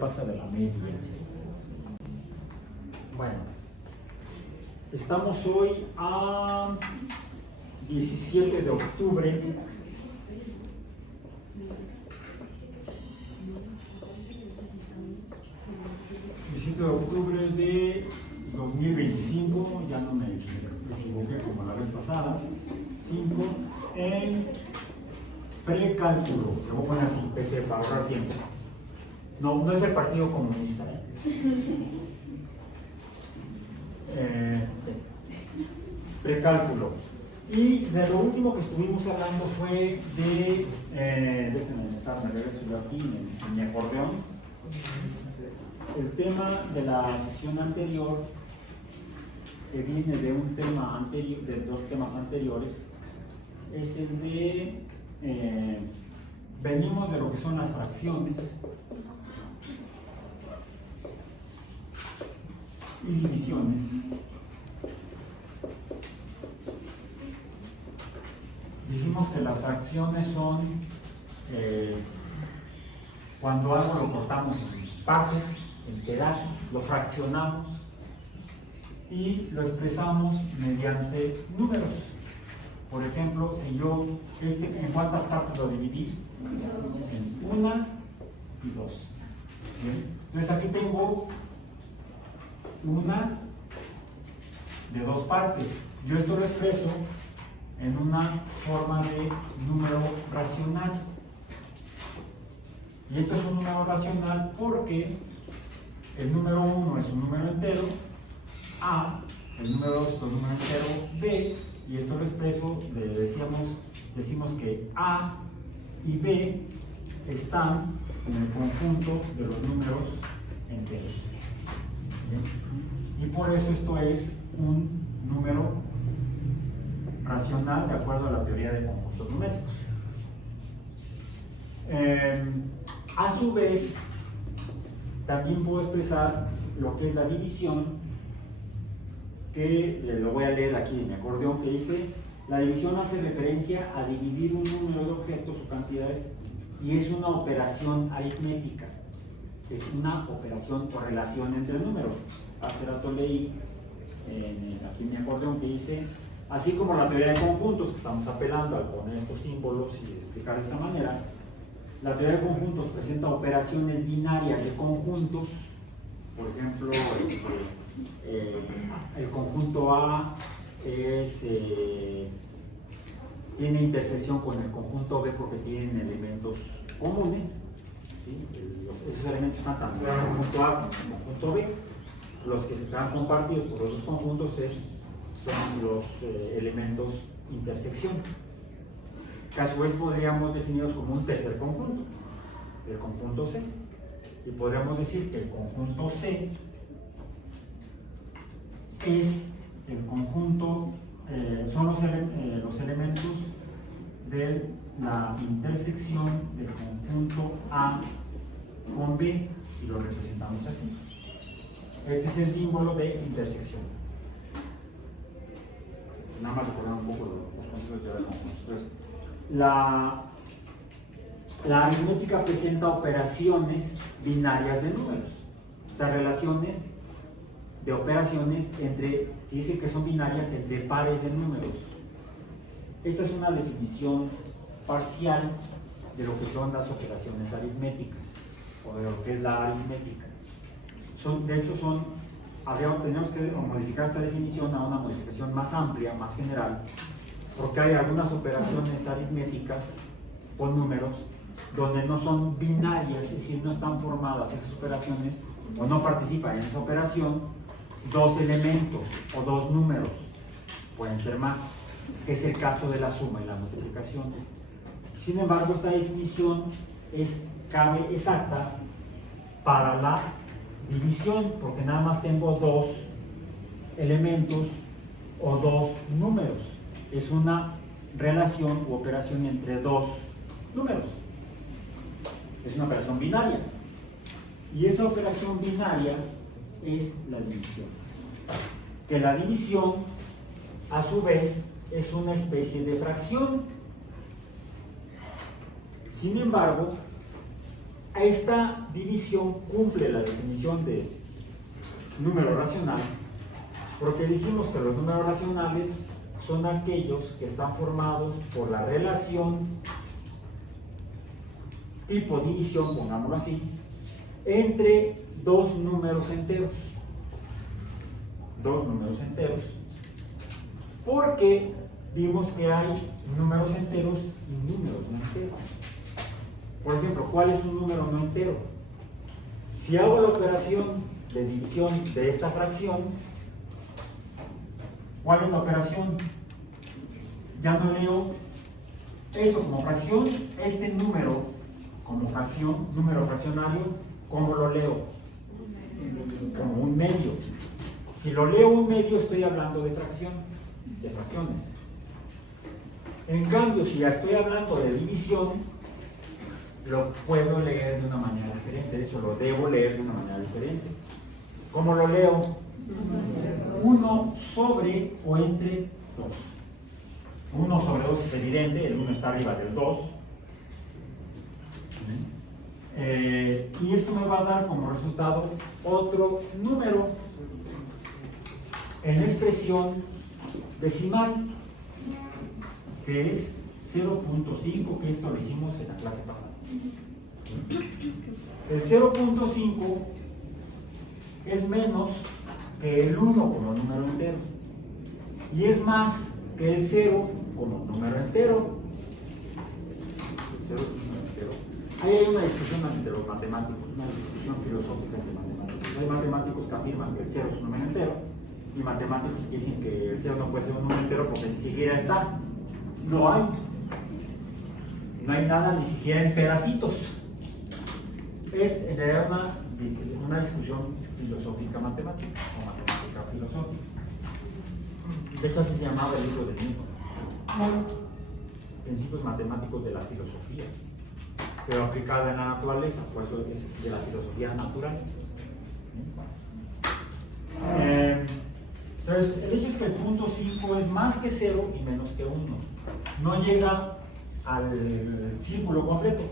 Pasa de la media. Bueno, estamos hoy a 17 de octubre. De octubre de 2025, ya no me equivoqué como la vez pasada, 5 en precálculo, lo voy a poner así, PC, para ahorrar tiempo. No es el Partido Comunista. Precálculo. Y de lo último que estuvimos hablando fue de, déjenme empezar, me regreso yo aquí en mi acordeón. El tema de la sesión anterior, que viene de un tema anterior, de dos temas anteriores, es el de, venimos de lo que son las fracciones y divisiones. Dijimos que las fracciones son cuando algo lo cortamos en partes, en pedazos, lo fraccionamos y lo expresamos mediante números. Por ejemplo, si yo, ¿en cuántas partes lo dividí? En 1 y 2. ¿Bien? Entonces aquí tengo una de 2 partes. Yo esto lo expreso en una forma de número racional. Y esto es un número racional porque el número 1 es un número entero, A, el número 2 es un número entero, B, y esto lo expreso, decimos que A y B están en el conjunto de los números enteros. ¿Bien? Y por eso esto es un número racional de acuerdo a la teoría de conjuntos numéricos. A su vez, también puedo expresar lo que es la división, que lo voy a leer aquí en mi acordeón, que dice: la división hace referencia a dividir un número de objetos o cantidades y es una operación aritmética. Es una operación o relación entre números. Hace rato leí aquí en mi acordeón que dice: así como la teoría de conjuntos, que estamos apelando al poner estos símbolos y explicar de esta manera, la teoría de conjuntos presenta operaciones binarias de conjuntos. Por ejemplo, el conjunto A tiene intersección con el conjunto B porque tienen elementos comunes. ¿Sí? Esos elementos están tanto en el conjunto A como en el conjunto B. Los que se están compartidos por otros conjuntos son los elementos intersección. Que a su vez podríamos definirlos como un tercer conjunto, el conjunto C. Y podríamos decir que el conjunto C es el conjunto, son los elementos de la intersección del conjunto A con B, y lo representamos así. Este es el símbolo de intersección. Nada más recordar un poco los conceptos de la conjuntos. La aritmética presenta operaciones binarias de números, o sea, relaciones de operaciones entre, si dice que son binarias, entre pares de números. Esta es una definición parcial de lo que son las operaciones aritméticas, o de lo que es la aritmética. Tenemos que modificar esta definición a una modificación más amplia, más general, porque hay algunas operaciones aritméticas con números donde no son binarias, es decir, no están formadas esas operaciones o no participan en esa operación 2 elementos o 2 números, pueden ser más, que es el caso de la suma y la multiplicación. Sin embargo, esta definición cabe exacta para la división, porque nada más tengo 2 elementos o 2 números. Es una relación u operación entre 2 números. Es una operación binaria. Y esa operación binaria es la división. Que la división, a su vez, es una especie de fracción. Sin embargo, esta división cumple la definición de número racional, porque dijimos que los números racionales son aquellos que están formados por la relación tipo división, pongámoslo así, entre dos números enteros. Dos números enteros. Porque vimos que hay números enteros y números no enteros. Por ejemplo, ¿cuál es un número no entero? Si hago la operación de división de esta fracción, ¿cuál es la operación? Ya no leo esto como fracción, este número como fracción, número fraccionario, ¿cómo lo leo? Como un medio. Si lo leo un medio, estoy hablando de fracción, de fracciones. En cambio, si ya estoy hablando de división, lo puedo leer de una manera diferente. De hecho, lo debo leer de una manera diferente. ¿Cómo lo leo? 1 sobre o entre 2. 1 sobre 2 es evidente, el 1 está arriba del 2. Y esto me va a dar como resultado otro número en expresión decimal, que es 0.5, que esto lo hicimos en la clase pasada. El 0.5 es menos que el 1 como número entero y es más que el 0 como número entero. El 0 es un número entero. Ahí hay una discusión entre los matemáticos, una discusión filosófica entre matemáticos. Hay matemáticos que afirman que el 0 es un número entero y matemáticos que dicen que el 0 no puede ser un número entero porque ni siquiera está. No hay. No hay nada ni siquiera en pedacitos. Es en realidad una discusión filosófica matemática o matemática filosófica. De hecho, así se llamaba el libro de Newton. Principios matemáticos de la filosofía, pero aplicada en la naturaleza, por eso es de la filosofía natural. Entonces, el hecho es que el punto 5 es más que 0 y menos que 1. No llega al círculo completo.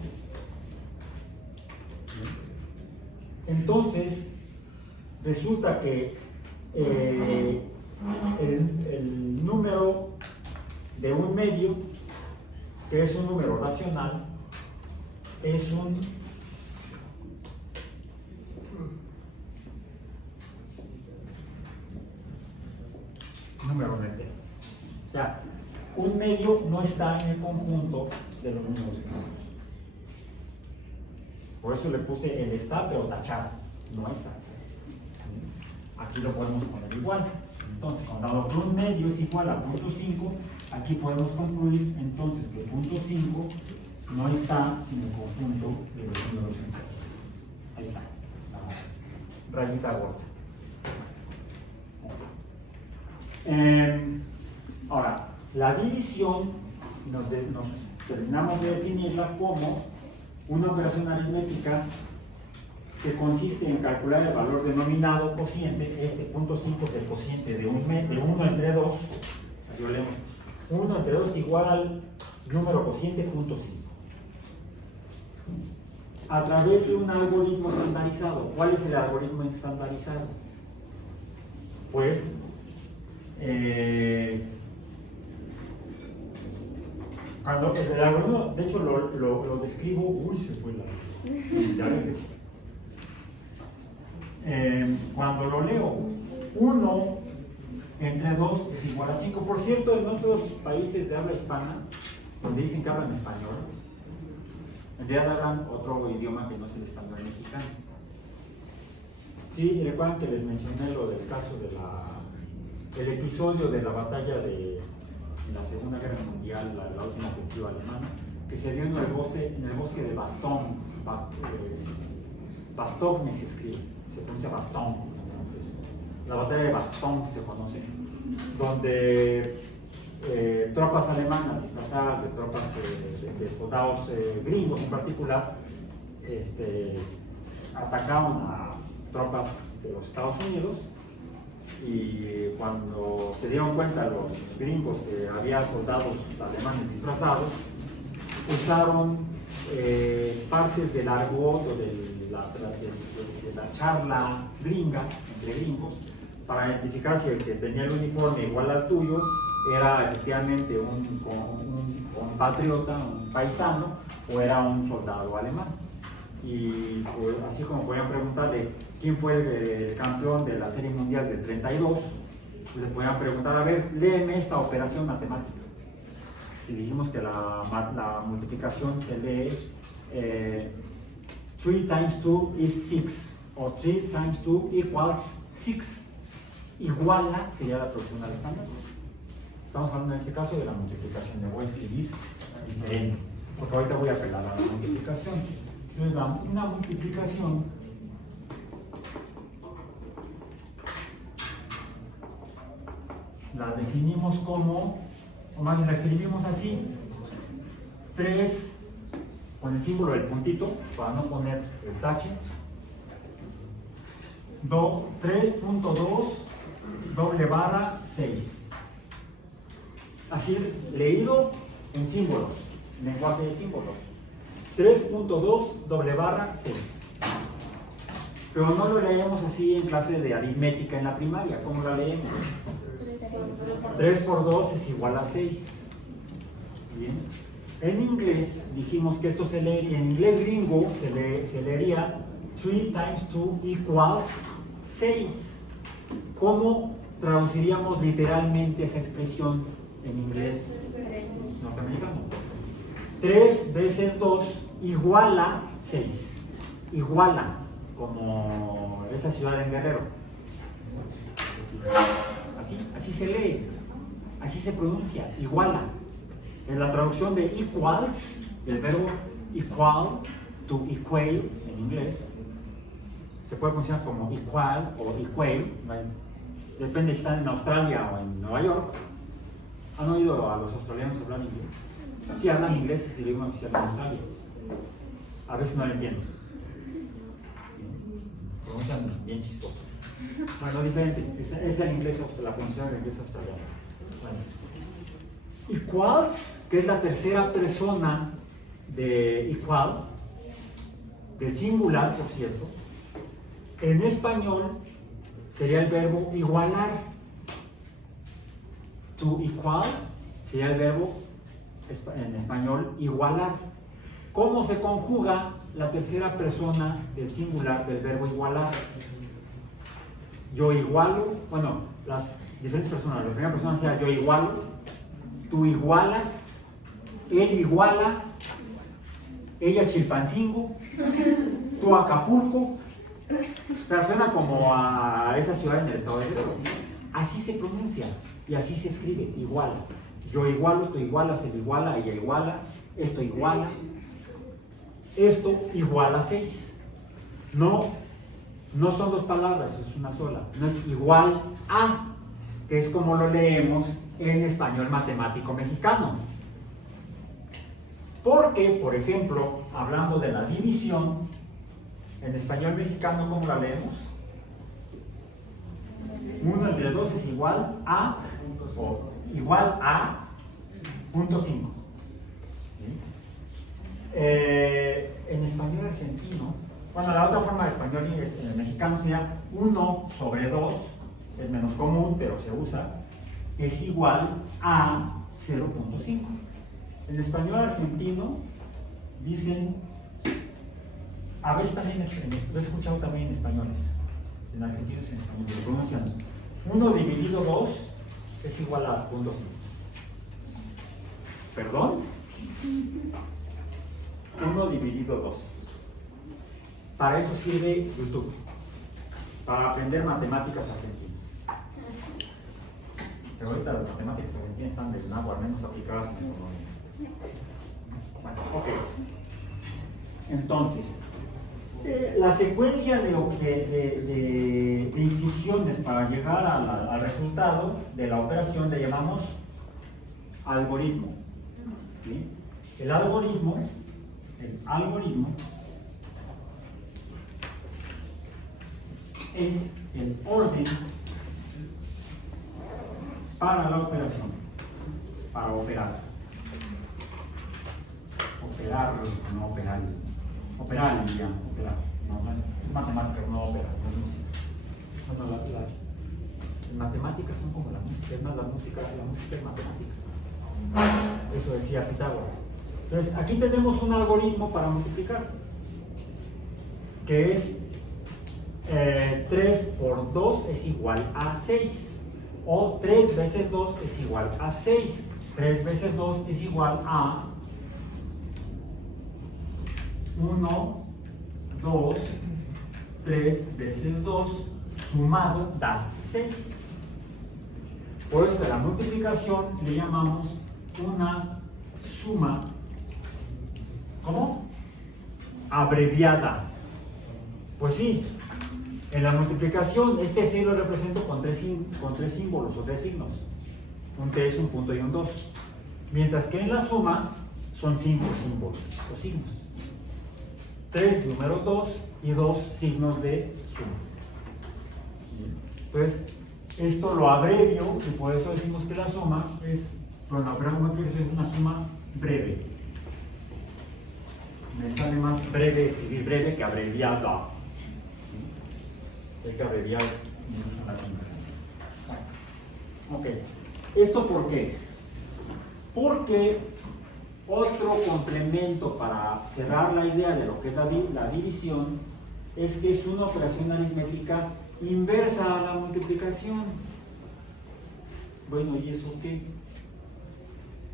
Entonces, resulta que el número de un medio, que es un número racional, es un número no entero. O sea, un medio no está en el conjunto de los números enteros. Por eso le puse el está, pero tachado. No está. Aquí lo podemos poner igual. Entonces, cuando un medio es igual a punto 5, aquí podemos concluir entonces que el punto 5 no está en el conjunto de los números enteros. Ahí está. La rayita gorda. Ahora, la división nos terminamos de definirla como una operación aritmética que consiste en calcular el valor denominado cociente. Este punto 5 es el cociente de 1 entre 2, así lo leemos. 1 entre 2 igual al número cociente punto 5. A través de un algoritmo estandarizado. ¿Cuál es el algoritmo estandarizado? Pues cuando el algoritmo, de hecho lo describo, se fue ya regresó. Cuando lo leo, 1 entre 2 es igual a 5. Por cierto, en nuestros países de habla hispana, donde dicen que hablan español, en realidad hablan otro idioma que no es el español mexicano. Sí, recuerdan que les mencioné lo del caso de el episodio de la batalla de la Segunda Guerra Mundial, la última ofensiva alemana, que se dio en el bosque de Bastogne. Bastogne se escribe, se pronuncia Bastogne. Entonces, la batalla de Bastogne se conoce, donde tropas alemanas disfrazadas de tropas de soldados gringos en particular atacaron a tropas de los Estados Unidos, y cuando se dieron cuenta los gringos que había soldados alemanes disfrazados, usaron partes del argot o de la charla gringa, entre gringos, para identificar si el que tenía el uniforme igual al tuyo era efectivamente un compatriota, un paisano, o era un soldado alemán. Y pues, así como podían preguntarle quién fue el campeón de la Serie Mundial del 32, pues le podían preguntar, a ver, léeme esta operación matemática. Y dijimos que la multiplicación se lee 3 times 2 is 6, o 3 times 2 equals 6. Iguala sería la traducción al español. Estamos hablando en este caso de la multiplicación. Le voy a escribir diferente, porque ahorita voy a apelar a la multiplicación. Entonces, una multiplicación la definimos como, o más bien la escribimos así: 3 con el símbolo del puntito, para no poner el tache, 3.2 doble barra 6. Así leído en símbolos, lenguaje de símbolos. 3.2 doble barra 6. Pero no lo leemos así en clase de aritmética en la primaria. ¿Cómo la leemos? 3 por 2 es igual a 6. Bien. En inglés dijimos que esto se leería, en inglés gringo se leería 3 times 2 equals 6. ¿Cómo traduciríamos literalmente esa expresión en inglés norteamericano? 3 veces 2 iguala 6. Iguala, como esa ciudad en Guerrero. Así se lee, así se pronuncia, iguala. En la traducción de equals, del verbo equal, to equal en inglés, se puede pronunciar como equal o equal, depende si están en Australia o en Nueva York. ¿Han oído a los australianos hablar inglés? Sí, hablan inglés, es el idioma oficial de Australia. A veces no lo entiendo. Pronuncian bien chistoso. Bueno, diferente, es el inglés, la pronunciación del inglés australiano. Bueno. Equals, que es la tercera persona de equal, del singular, por cierto, en español sería el verbo igualar. To equal sería el verbo en español igualar. ¿Cómo se conjuga la tercera persona del singular del verbo igualar? Yo igualo, bueno, las diferentes personas, la primera persona sea yo igualo, tú igualas, él iguala, ella Chilpancingo, tú Acapulco. O sea, suena como a esa ciudad en el estado de Guerrero. Así se pronuncia y así se escribe, igual. Yo igualo, tú igualas, él iguala, ella iguala, esto iguala. Esto iguala 6. No son dos palabras, es una sola. No es igual a, que es como lo leemos en español matemático mexicano. Porque, por ejemplo, hablando de la división, en español mexicano, ¿cómo la leemos? 1 entre 2 es igual a, o igual a, punto 5. En español argentino, bueno, la otra forma de español mexicano sería 1 sobre 2, es menos común, pero se usa, es igual a 0.5. En español argentino dicen, a veces también, lo he escuchado también en españoles, en argentinos y en español, lo pronuncian 1 dividido 2 es igual a 0.5. ¿Perdón? 1 dividido 2. Para eso sirve YouTube, para aprender matemáticas argentinas. Pero ahorita las matemáticas argentinas están del agua, al menos aplicadas en economía. Bueno, ok. Entonces, la secuencia de instrucciones para llegar al resultado de la operación le llamamos algoritmo. ¿Sí? El algoritmo es el orden para la operación, para operar. ¿Ok? operar, no operar. Operar, dirían, operar. No es matemáticas, no operar, no es música. Bueno, las matemáticas son como la música, es más, la música es matemática. Eso decía Pitágoras. Entonces, aquí tenemos un algoritmo para multiplicar, que es 3 por 2 es igual a 6, o 3 veces 2 es igual a 6. 3 veces 2 es igual a 1, 2, 3 veces 2 sumado da 6. Por eso a la multiplicación le llamamos una suma, ¿cómo? Abreviada. Pues sí, en la multiplicación este 6 lo represento con tres símbolos o 3 signos. Un 3, un punto y un 2. Mientras que en la suma son 5 símbolos o signos. 3 números 2 y 2 signos de suma. Entonces, esto lo abrevio y por eso decimos que la suma es, bueno, la multiplicación es una suma breve. Me sale más breve escribir breve que abreviada. Hay que abreviar incluso en latín. Ok. ¿Esto por qué? Porque otro complemento para cerrar la idea de lo que es la división es que es una operación aritmética inversa a la multiplicación. Bueno, ¿y eso qué?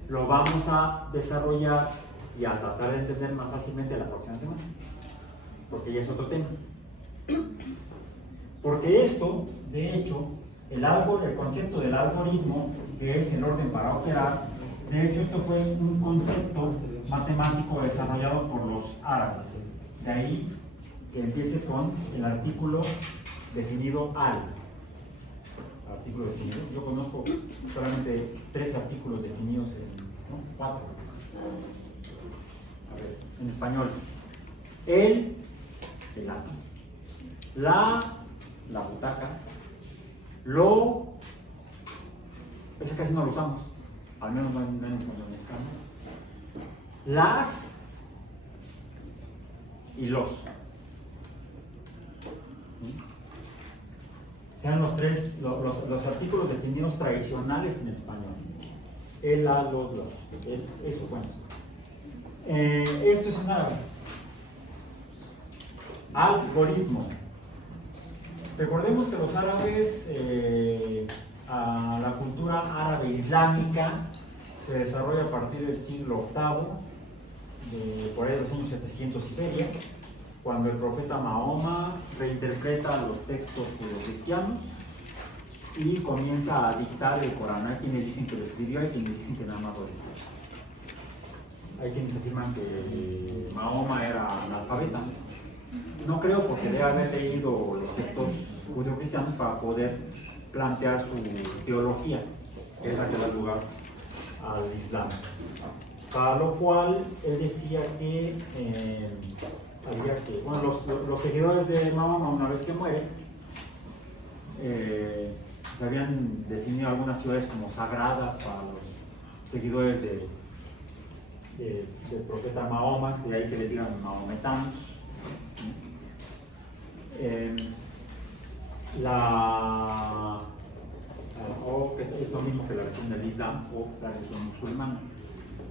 Lo vamos a desarrollar y a tratar de entender más fácilmente la próxima semana, porque ya es otro tema. Porque esto, de hecho, el concepto del algoritmo, que es el orden para operar, de hecho esto fue un concepto matemático desarrollado por los árabes. De ahí que empiece con el artículo definido al. Artículo definido. Yo conozco solamente 3 artículos definidos ¿no? 4. A ver, en español. El lápiz. La butaca. Ese casi no lo usamos. Al menos no en español mexicano. Las y los. Sean los artículos definidos tradicionales en español. El, la, los. Esto, bueno. Esto es un árabe. Algoritmo. Recordemos que los árabes, a la cultura árabe islámica, se desarrolla a partir del siglo VIII, por ahí de los años 700 y feria, cuando el profeta Mahoma reinterpreta los textos judeocristianos y comienza a dictar el Corán. Hay quienes dicen que lo escribió, hay quienes dicen que nada más lo dictó. Hay quienes afirman que Mahoma era analfabeta. No creo, porque debe haber leído los textos judeocristianos para poder plantear su teología, que es la que da lugar al Islam. Para lo cual él decía que bueno, los seguidores de Mahoma, una vez que muere, se habían definido algunas ciudades como sagradas para los seguidores del profeta Mahoma, de ahí que les digan mahometanos. Que es lo mismo que la religión del Islam o la religión musulmana.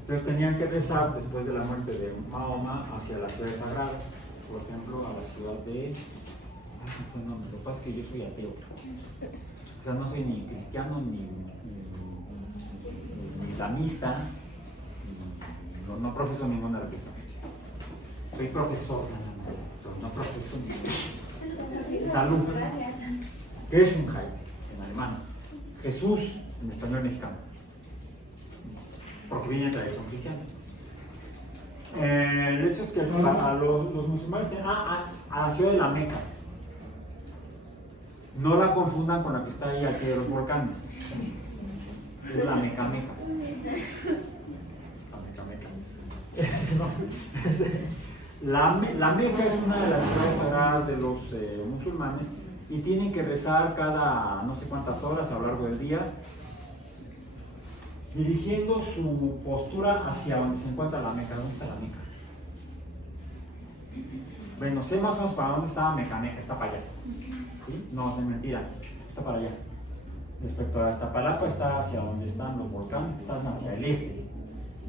Entonces tenían que rezar después de la muerte de Mahoma hacia las ciudades sagradas, por ejemplo a la ciudad de... no, lo que pasa es que yo soy ateo, o sea, no soy ni cristiano ni islamista, no profeso ninguna religión, soy profesor nada más, pero no profeso ninguna. Salud, Gesundheit en alemán, Jesús en español mexicano, porque viene de tradición cristiana. El hecho es que a los musulmanes tienen a la ciudad de la Meca. No la confundan con la que está ahí al pie de los volcanes. Es la Meca Meca. La Meca es una de las ciudades sagradas de los musulmanes y tienen que rezar cada no sé cuántas horas a lo largo del día, dirigiendo su postura hacia donde se encuentra la Meca. ¿Dónde está la Meca? Bueno, sé más o menos para dónde estaba Mecameca, está para allá. ¿Sí? No, es mentira, está para allá. Respecto a Iztapalapa, está hacia donde están los volcanes, están hacia el este.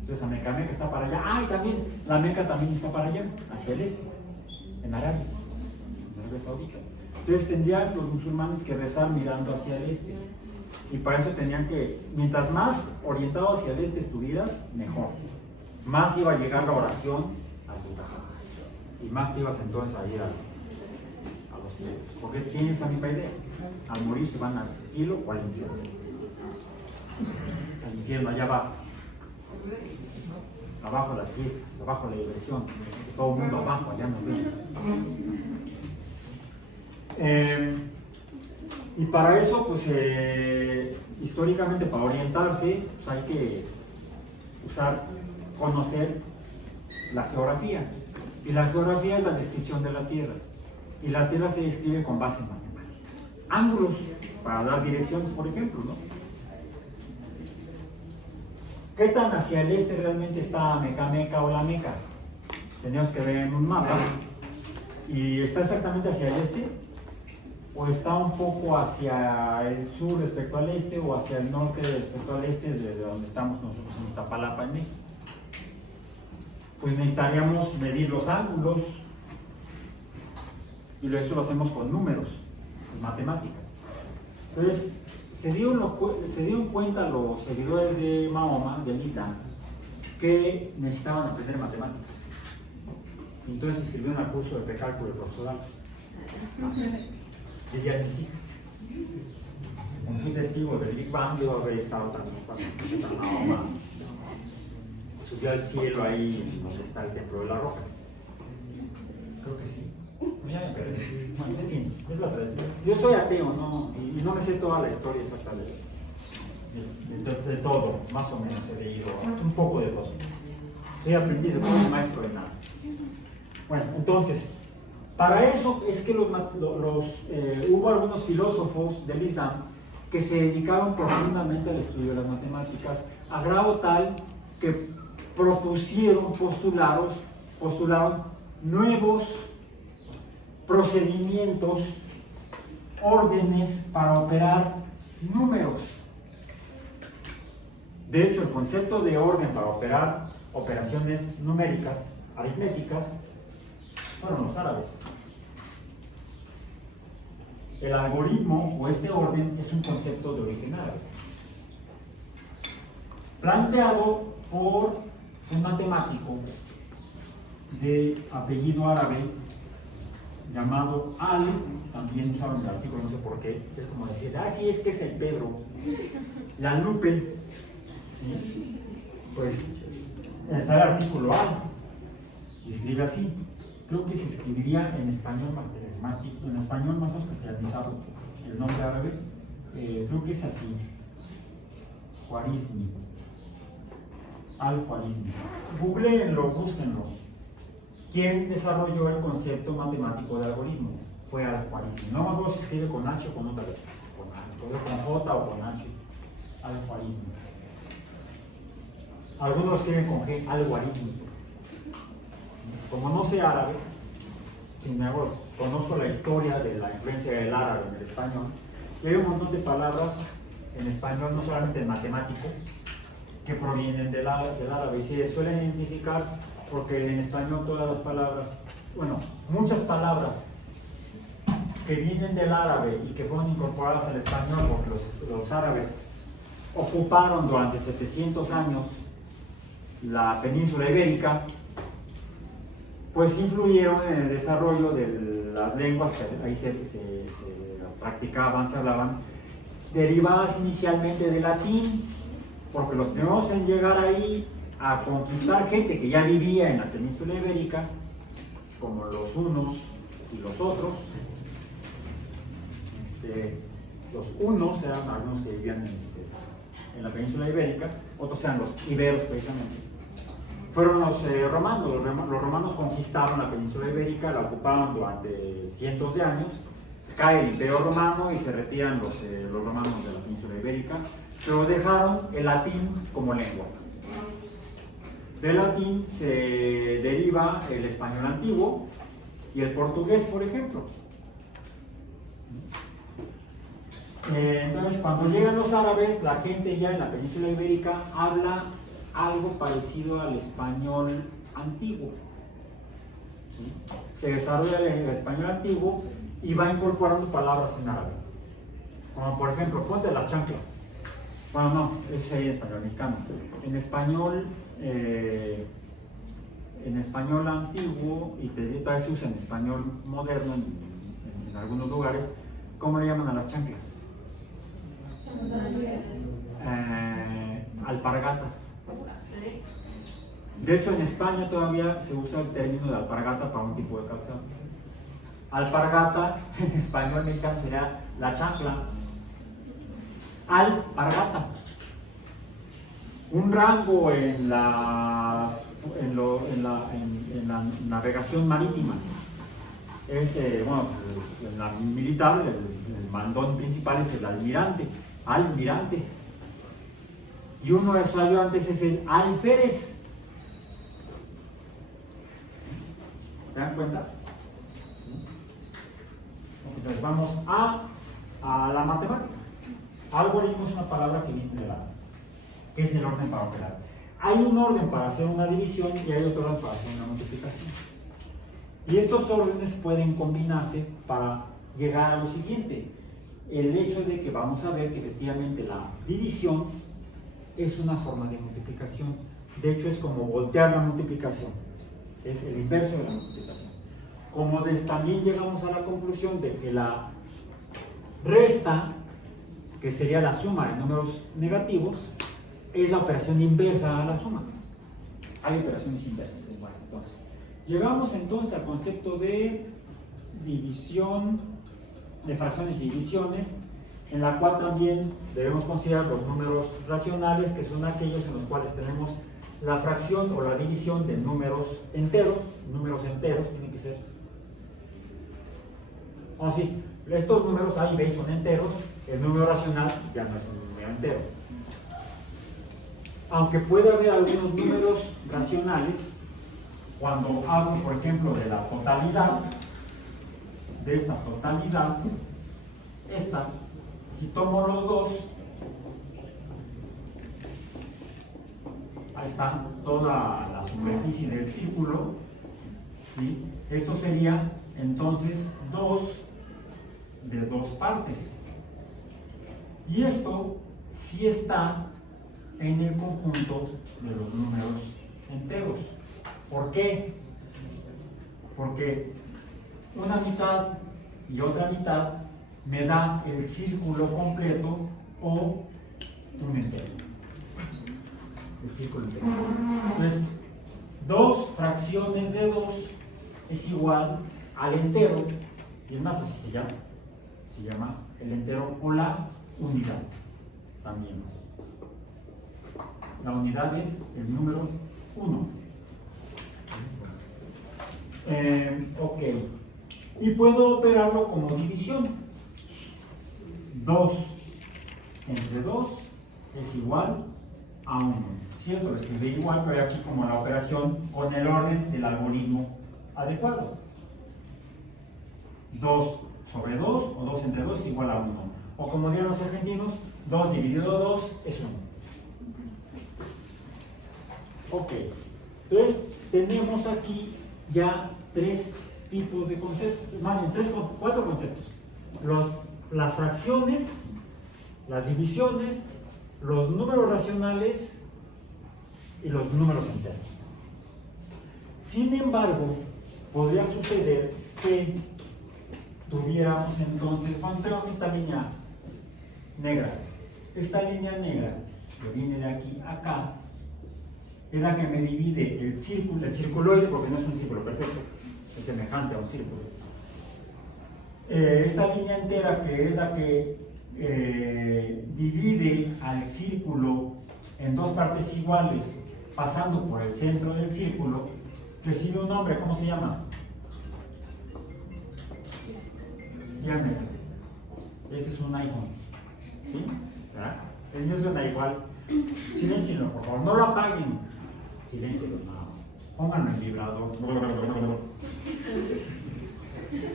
Entonces, Mecameca está para allá. Ah, y también, la Meca también está para allá, hacia el este, en Arabia, en Arabia Saudita. Entonces, tendrían los musulmanes que rezar mirando hacia el este. Y para eso tenían que, mientras más orientado hacia el este estuvieras, mejor. Más iba a llegar la oración al lugar. Y más te ibas entonces a ir a los cielos. Porque tienen esa misma idea. Al morir se van al cielo o al infierno. Al infierno, allá abajo. Abajo las fiestas, abajo la diversión. Todo el mundo abajo, allá nos vemos. Y para eso, pues históricamente, para orientarse, pues hay que conocer la geografía. Y la geografía es la descripción de la Tierra. Y la Tierra se describe con base en matemáticas. Ángulos, para dar direcciones, por ejemplo, ¿no? ¿Qué tan hacia el este realmente está Mecameca o la Meca? Tenemos que ver en un mapa. ¿Y está exactamente hacia el este? ¿O está un poco hacia el sur respecto al este o hacia el norte respecto al este de donde estamos nosotros en Iztapalapa, en México? Pues necesitaríamos medir los ángulos y eso lo hacemos con números, con matemática. Entonces, se dieron cuenta los seguidores de Mahoma, del Islam, que necesitaban aprender matemáticas. Entonces escribieron el curso de precálculo del profesorado. Dirían mis hijas. Un fui testigo del Big Bang, yo haber estado también cuando Mahoma subió al cielo ahí donde está el templo de la roca. Creo que sí. Ya me perdí. Bueno, en fin, es la tradición. Yo soy ateo, ¿no? Y no me sé toda la historia exacta de todo, más o menos he leído un poco de todo. Soy aprendiz de todo y maestro de nada. Bueno, entonces, para eso es que hubo algunos filósofos del Islam que se dedicaron profundamente al estudio de las matemáticas, a grado tal que postularon nuevos procedimientos, órdenes para operar números. De hecho, el concepto de orden para operar operaciones numéricas, aritméticas, fueron los árabes. El algoritmo o este orden es un concepto de origen árabe, planteado por un matemático de apellido árabe llamado Al. También usaron el artículo, no sé por qué, es como decir, sí, es que es el Pedro, la Lupe, ¿sí? Pues está el artículo Al, se escribe así. Creo que se escribiría en español matemático, en español más o menos castellanizado, el nombre árabe, creo que es así, Juarizmi, Al-Juarizmi. Googleenlo, búsquenlo. ¿Quién desarrolló el concepto matemático de algoritmo? Fue Al-Juarizmi. No me acuerdo si se escribe con H o con otra letra, con J o con H, Al-Juarizmi. Algunos lo escriben con G, Al-Juarizmi. Como no sé árabe, sin embargo, conozco la historia de la influencia del árabe en el español, y hay un montón de palabras en español, no solamente en matemático, que provienen del árabe y se suelen identificar porque en español todas las palabras, bueno, muchas palabras que vienen del árabe y que fueron incorporadas al español porque los árabes ocuparon durante 700 años la península ibérica, pues influyeron en el desarrollo de las lenguas que ahí se practicaban, se hablaban, derivadas inicialmente del latín, porque los primeros en llegar ahí a conquistar gente que ya vivía en la península ibérica, como los unos y los otros. Los unos eran algunos que vivían en la península ibérica, otros eran los iberos precisamente. Fueron los romanos. Los romanos conquistaron la península ibérica, la ocuparon durante cientos de años, cae el imperio romano y se retiran los romanos de la península ibérica, pero dejaron el latín como lengua. Del latín se deriva el español antiguo y el portugués, por ejemplo. Entonces, cuando llegan los árabes, la gente ya en la península ibérica habla algo parecido al español antiguo. ¿Sí? Se desarrolla el español antiguo y va incorporando palabras en árabe. Como por ejemplo, ponte las chanclas. Bueno, no, eso es en español mexicano. En español antiguo, y todavía se usa en español moderno en algunos lugares, ¿cómo le llaman a las chanclas? Alpargatas. De hecho, en España todavía se usa el término de alpargata para un tipo de calzado. Alpargata en español mexicano sería la chancla. Alpargata. Un rango en la navegación marítima. Es, bueno, en la militar, el mandón principal es el almirante. Almirante. Y uno de sus ayudantes es el alférez. ¿Se dan cuenta? Entonces vamos a la matemática. Algoritmo es una palabra que viene de la, que es el orden para operar. Hay un orden para hacer una división y hay otro orden para hacer una multiplicación. Y estos órdenes pueden combinarse para llegar a lo siguiente. El hecho de que vamos a ver que efectivamente la división es una forma de multiplicación. De hecho, es como voltear la multiplicación. Es el inverso de la multiplicación. Como también llegamos a la conclusión de que la resta, que sería la suma de números negativos, es la operación inversa a la suma. Hay operaciones inversas. Bueno, entonces, llegamos entonces al concepto de división, de fracciones y divisiones, en la cual también debemos considerar los números racionales, que son aquellos en los cuales tenemos la fracción o la división de números enteros tienen que ser. O sí, estos números A y B son enteros, el número racional ya no es un número entero. Aunque puede haber algunos números racionales, cuando hablo, por ejemplo, de la totalidad, de esta totalidad, si tomo los dos, ahí está toda la superficie del círculo, ¿sí? Esto sería entonces 2 de 2 partes. Y esto sí está en el conjunto de los números enteros. ¿Por qué? Porque una mitad y otra mitad me da el círculo completo o un entero. El círculo entero. Entonces, 2 fracciones de 2 es igual al entero, y es más, así se llama el entero o la unidad también. La unidad es el número 1. Ok. Y puedo operarlo como división. 2 entre 2 es igual a 1. ¿Cierto? Lo escribí igual, pero aquí como la operación con el orden del algoritmo adecuado. 2 sobre 2 o 2 entre 2 es igual a 1. O como dirían los argentinos, 2 dividido 2 es 1. Ok. Entonces, tenemos aquí ya 3 tipos de conceptos, más bien 4 conceptos. Las fracciones, las divisiones, los números racionales y los números enteros. Sin embargo, podría suceder que tuviéramos entonces, bueno, tengo aquí esta línea negra. Esta línea negra que viene de aquí a acá es la que me divide el circuloide, porque no es un círculo perfecto, es semejante a un círculo. Esta línea entera, que es la que divide al círculo en 2 partes iguales, pasando por el centro del círculo, recibe un nombre. ¿Cómo se llama? Diámetro. Ese es un iPhone. ¿Sí? ¿Verdad? El mío suena igual. Silencien, por favor, no lo apaguen. Silencio nada más. Pónganlo en vibrador.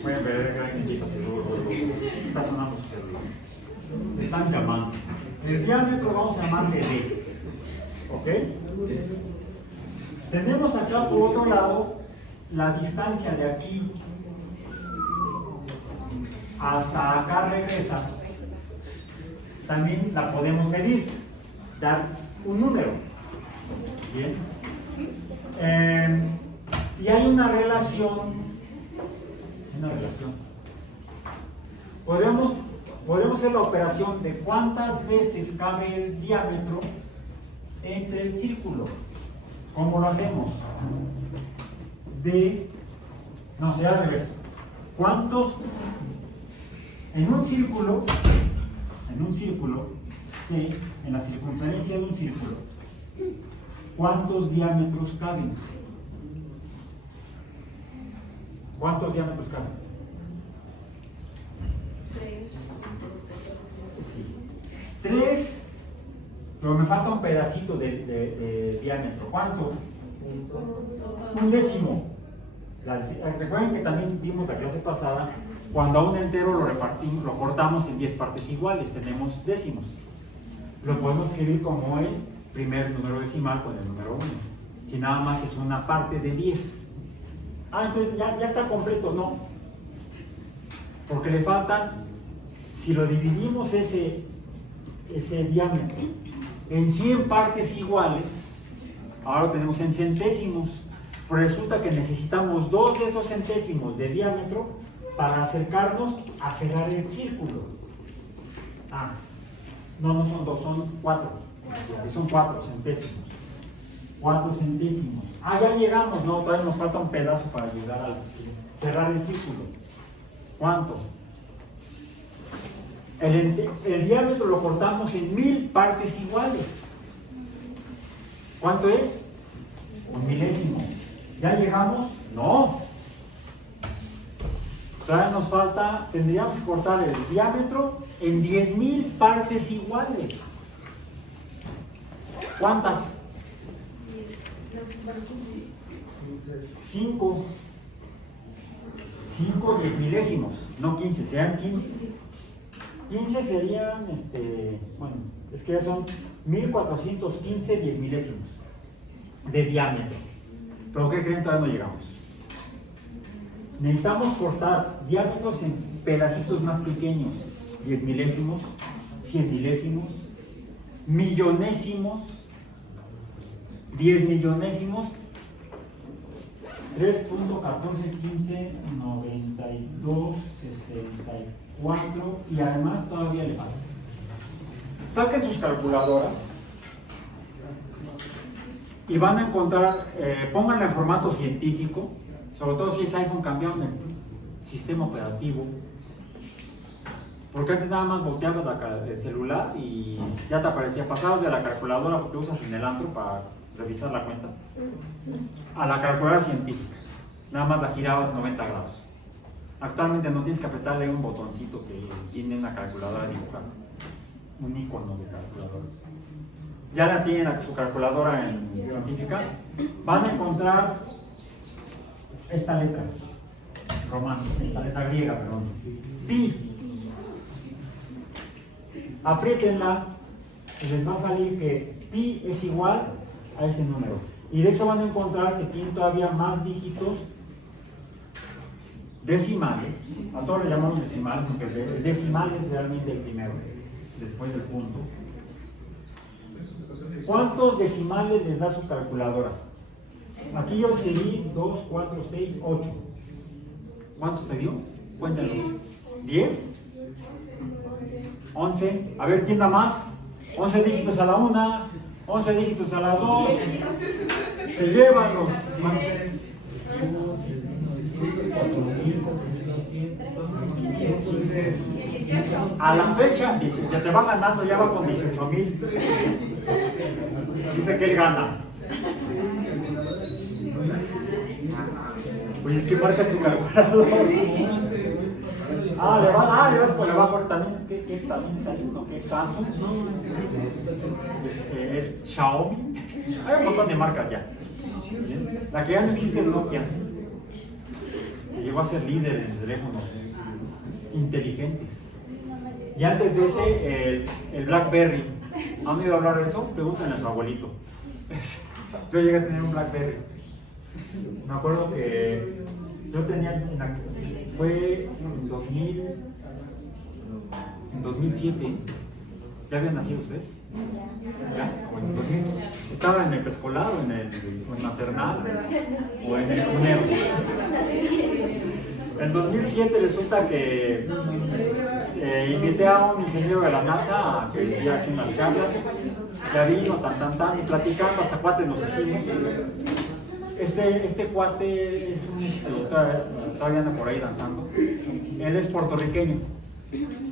Pueden ver que empieza a hacer. Está sonando su celular. Te están llamando. El diámetro vamos a llamarle D. ¿Ok? Tenemos acá por otro lado la distancia de aquí hasta acá regresa. También la podemos medir, dar un número. Bien. Y hay una relación. Podemos hacer la operación de cuántas veces cabe el diámetro entre el círculo. ¿Cómo lo hacemos? No, será al revés. ¿Cuántos en un círculo, C, en la circunferencia de un círculo, cuántos diámetros caben? ¿Cuántos diámetros caben? 3, pero me falta un pedacito de diámetro. ¿Cuánto? Un décimo. Recuerden que también vimos la clase pasada, cuando a un entero lo cortamos en 10 partes iguales, tenemos décimos. Lo podemos escribir como el primer número decimal con el número 1. Si nada más es una parte de 10. Entonces ya está completo. No. Porque le faltan, si lo dividimos ese diámetro en 100 partes iguales, ahora lo tenemos en centésimos, pero resulta que necesitamos 2 de esos centésimos de diámetro para acercarnos a cerrar el círculo. No son 2, son 4. Son 4 centésimos. 4 centésimos. Ya llegamos. No, todavía nos falta un pedazo para llegar a cerrar el círculo. ¿Cuánto? El diámetro lo cortamos en 1000 partes iguales. ¿Cuánto es? Un milésimo. ¿Ya llegamos? No. Todavía nos falta, tendríamos que cortar el diámetro en 10,000 partes iguales. ¿Cuántas? 5 10 milésimos, no 15, serían 15. 15 serían, bueno, es que ya son 1415 10 milésimos de diámetro. ¿Pero qué creen? Todavía no llegamos. Necesitamos cortar diámetros en pedacitos más pequeños, 10 milésimos, 100 milésimos, millonésimos, 10 millonésimos, 3.1415, 92, 64 y además todavía le falta. Saquen sus calculadoras y van a encontrar, pónganla en formato científico, sobre todo si es iPhone, cambiaron el sistema operativo, porque antes nada más volteabas el celular y ya te aparecía, pasabas de la calculadora porque usas en el antro para revisar la cuenta, a la calculadora científica, nada más la girabas 90 grados. Actualmente no tienes que apretarle un botoncito que tiene una calculadora dibujada, un icono de calculadora. Ya la tienen su calculadora en científica, van a encontrar esta letra romana, esta letra griega, perdón, pi. Apriétenla y les va a salir que pi es igual a ese número. Y de hecho van a encontrar que tiene todavía más dígitos decimales. A todos le llamamos decimales, aunque el decimal es realmente el primero, después del punto. ¿Cuántos decimales les da su calculadora? Aquí yo escribí 2, 4, 6, 8. ¿Cuántos te dio? Cuéntenlos. ¿10? 11. A ver, ¿quién da más? 11 dígitos a la 1, 11 dígitos a la 2. Se llevan los... A la fecha, ya te va ganando, ya va con 18,000. Dice que él gana. Oye, ¿qué marca es tu calculador? Le va a poner también, es también sale uno que es Samsung, es Xiaomi. Hay un montón de marcas ya. ¿Bien? La que ya no existe es Nokia, que llegó a ser líder en teléfonos inteligentes. Y antes de ese, el BlackBerry. ¿Han oído hablar de eso? Pregúntenle a su abuelito. Yo llegué a tener un BlackBerry. Me acuerdo que yo tenía, fue en 2007. ¿Ya habían nacido ustedes? ¿Ya? Bueno, 2000. ¿Estaba en el preescolar o en el maternal o en el cunero? En 2007 resulta que invité a un ingeniero de la NASA a que diera aquí unas charlas. Ya vino, y platicando, hasta cuate nos hicimos. Este cuate es un, todavía anda por ahí danzando. Él es puertorriqueño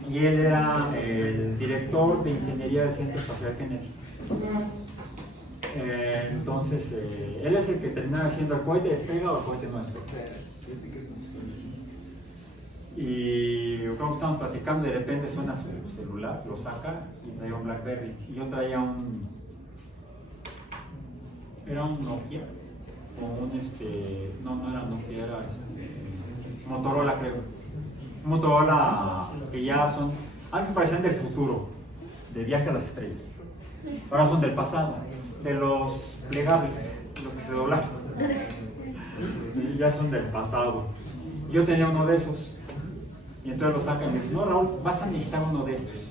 y él era el director de ingeniería del Centro Espacial Kennedy. Entonces, él es el que termina haciendo el cohete despega o el cohete no despega. Y cuando estábamos platicando, de repente suena su celular, lo saca y traía un BlackBerry. Y yo traía era un Nokia, o un no era Nokia, era Motorola, creo. Motorola que ya son, antes parecían del futuro, de viaje a las estrellas. Ahora son del pasado, de los plegables, los que se doblan. Y ya son del pasado. Yo tenía uno de esos. Y entonces lo sacan y me dicen, no, Raúl, vas a necesitar uno de estos.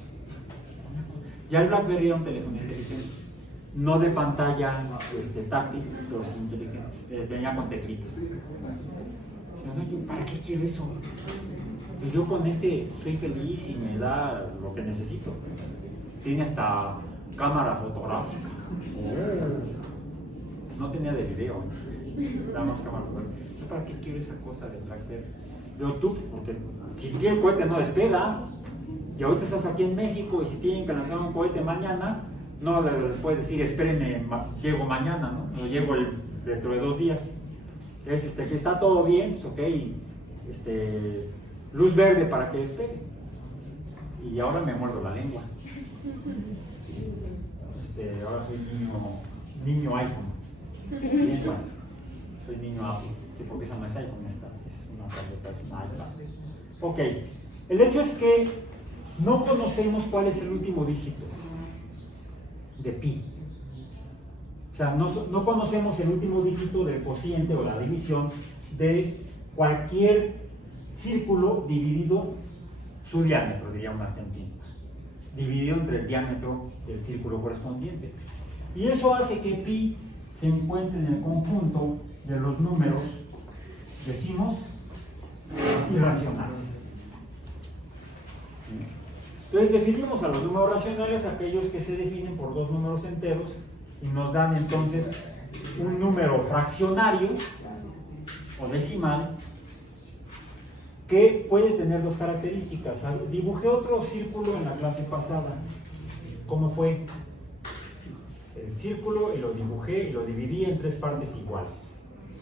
Ya el BlackBerry era un teléfono inteligente, no de pantalla táctil, pero sí inteligente, tenía con teclitas. Yo, ¿para qué quiero eso? Pues yo con soy feliz y me da lo que necesito. Tiene hasta cámara fotográfica. No tenía de video, nada más cámara fotográfica. ¿Yo para qué quiero esa cosa de BlackBerry? Yo tú, porque si el cohete no despega, y ahorita estás aquí en México, y si tienen que lanzar un cohete mañana, no les puedes decir, espérenme, llego mañana, ¿no? O llego dentro de 2 días. Es que está todo bien, pues ok, luz verde para que despegue. Y ahora me muerdo la lengua. Ahora soy niño iPhone. Bueno, soy niño Apple. Sí, porque esa no es iPhone, esta es una tableta, es una iPad. Ok, el hecho es que no conocemos cuál es el último dígito de pi. O sea, no conocemos el último dígito del cociente o la división de cualquier círculo dividido su diámetro, diría un argentino, dividido entre el diámetro del círculo correspondiente. Y eso hace que pi se encuentre en el conjunto de los números, decimos, irracionales. Entonces definimos a los números racionales, aquellos que se definen por 2 números enteros, y nos dan entonces un número fraccionario o decimal que puede tener 2 características. Dibujé otro círculo en la clase pasada. ¿Cómo fue? El círculo, y lo dibujé y lo dividí en 3 partes iguales.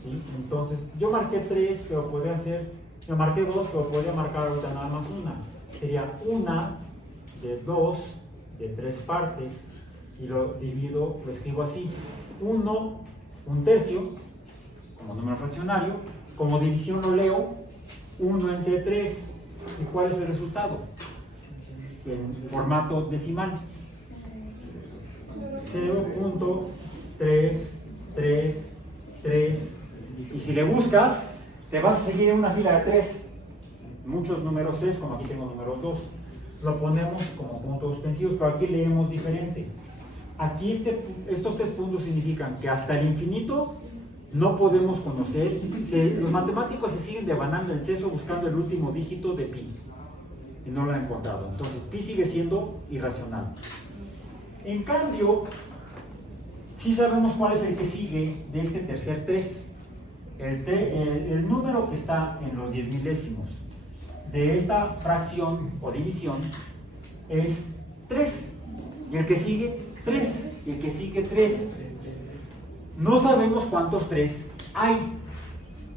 ¿Sí? Entonces yo marqué 3, pero podría ser, yo marqué 2, pero podría marcar ahorita nada más una. Sería una de 2 de 3 partes, y lo divido, lo escribo así: 1, 1/3 como número fraccionario, como división lo leo 1 entre 3. ¿Y cuál es el resultado? En formato decimal: 0.333. Y si le buscas, te vas a seguir en una fila de 3, muchos números 3, como aquí tengo números 2. Lo ponemos como puntos suspensivos, pero aquí leemos diferente. Aquí estos 3 puntos significan que hasta el infinito no podemos conocer. Los matemáticos se siguen devanando el seso buscando el último dígito de pi y no lo han encontrado. Entonces pi sigue siendo irracional. En cambio, sí sabemos cuál es el que sigue de este tercer 3. El número que está en los 10 milésimos de esta fracción o división es 3, y el que sigue 3, y el que sigue 3. No sabemos cuántos 3 hay,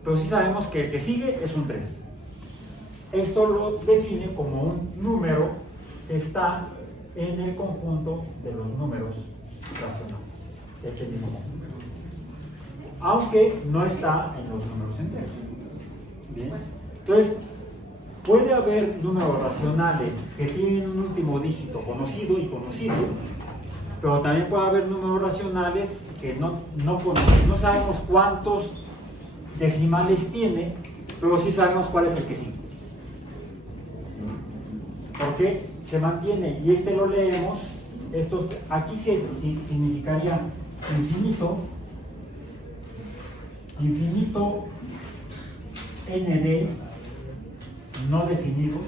pero sí sabemos que el que sigue es un 3. Esto lo define como un número que está en el conjunto de los números racionales, este mismo conjunto. aunque no está en los números enteros. Bien. Entonces, puede haber números racionales que tienen un último dígito conocido y conocido, pero también puede haber números racionales que no conocemos. No sabemos cuántos decimales tiene, pero sí sabemos cuál es el que sigue. Porque se mantiene, y este lo leemos, aquí significaría infinito nd no definido,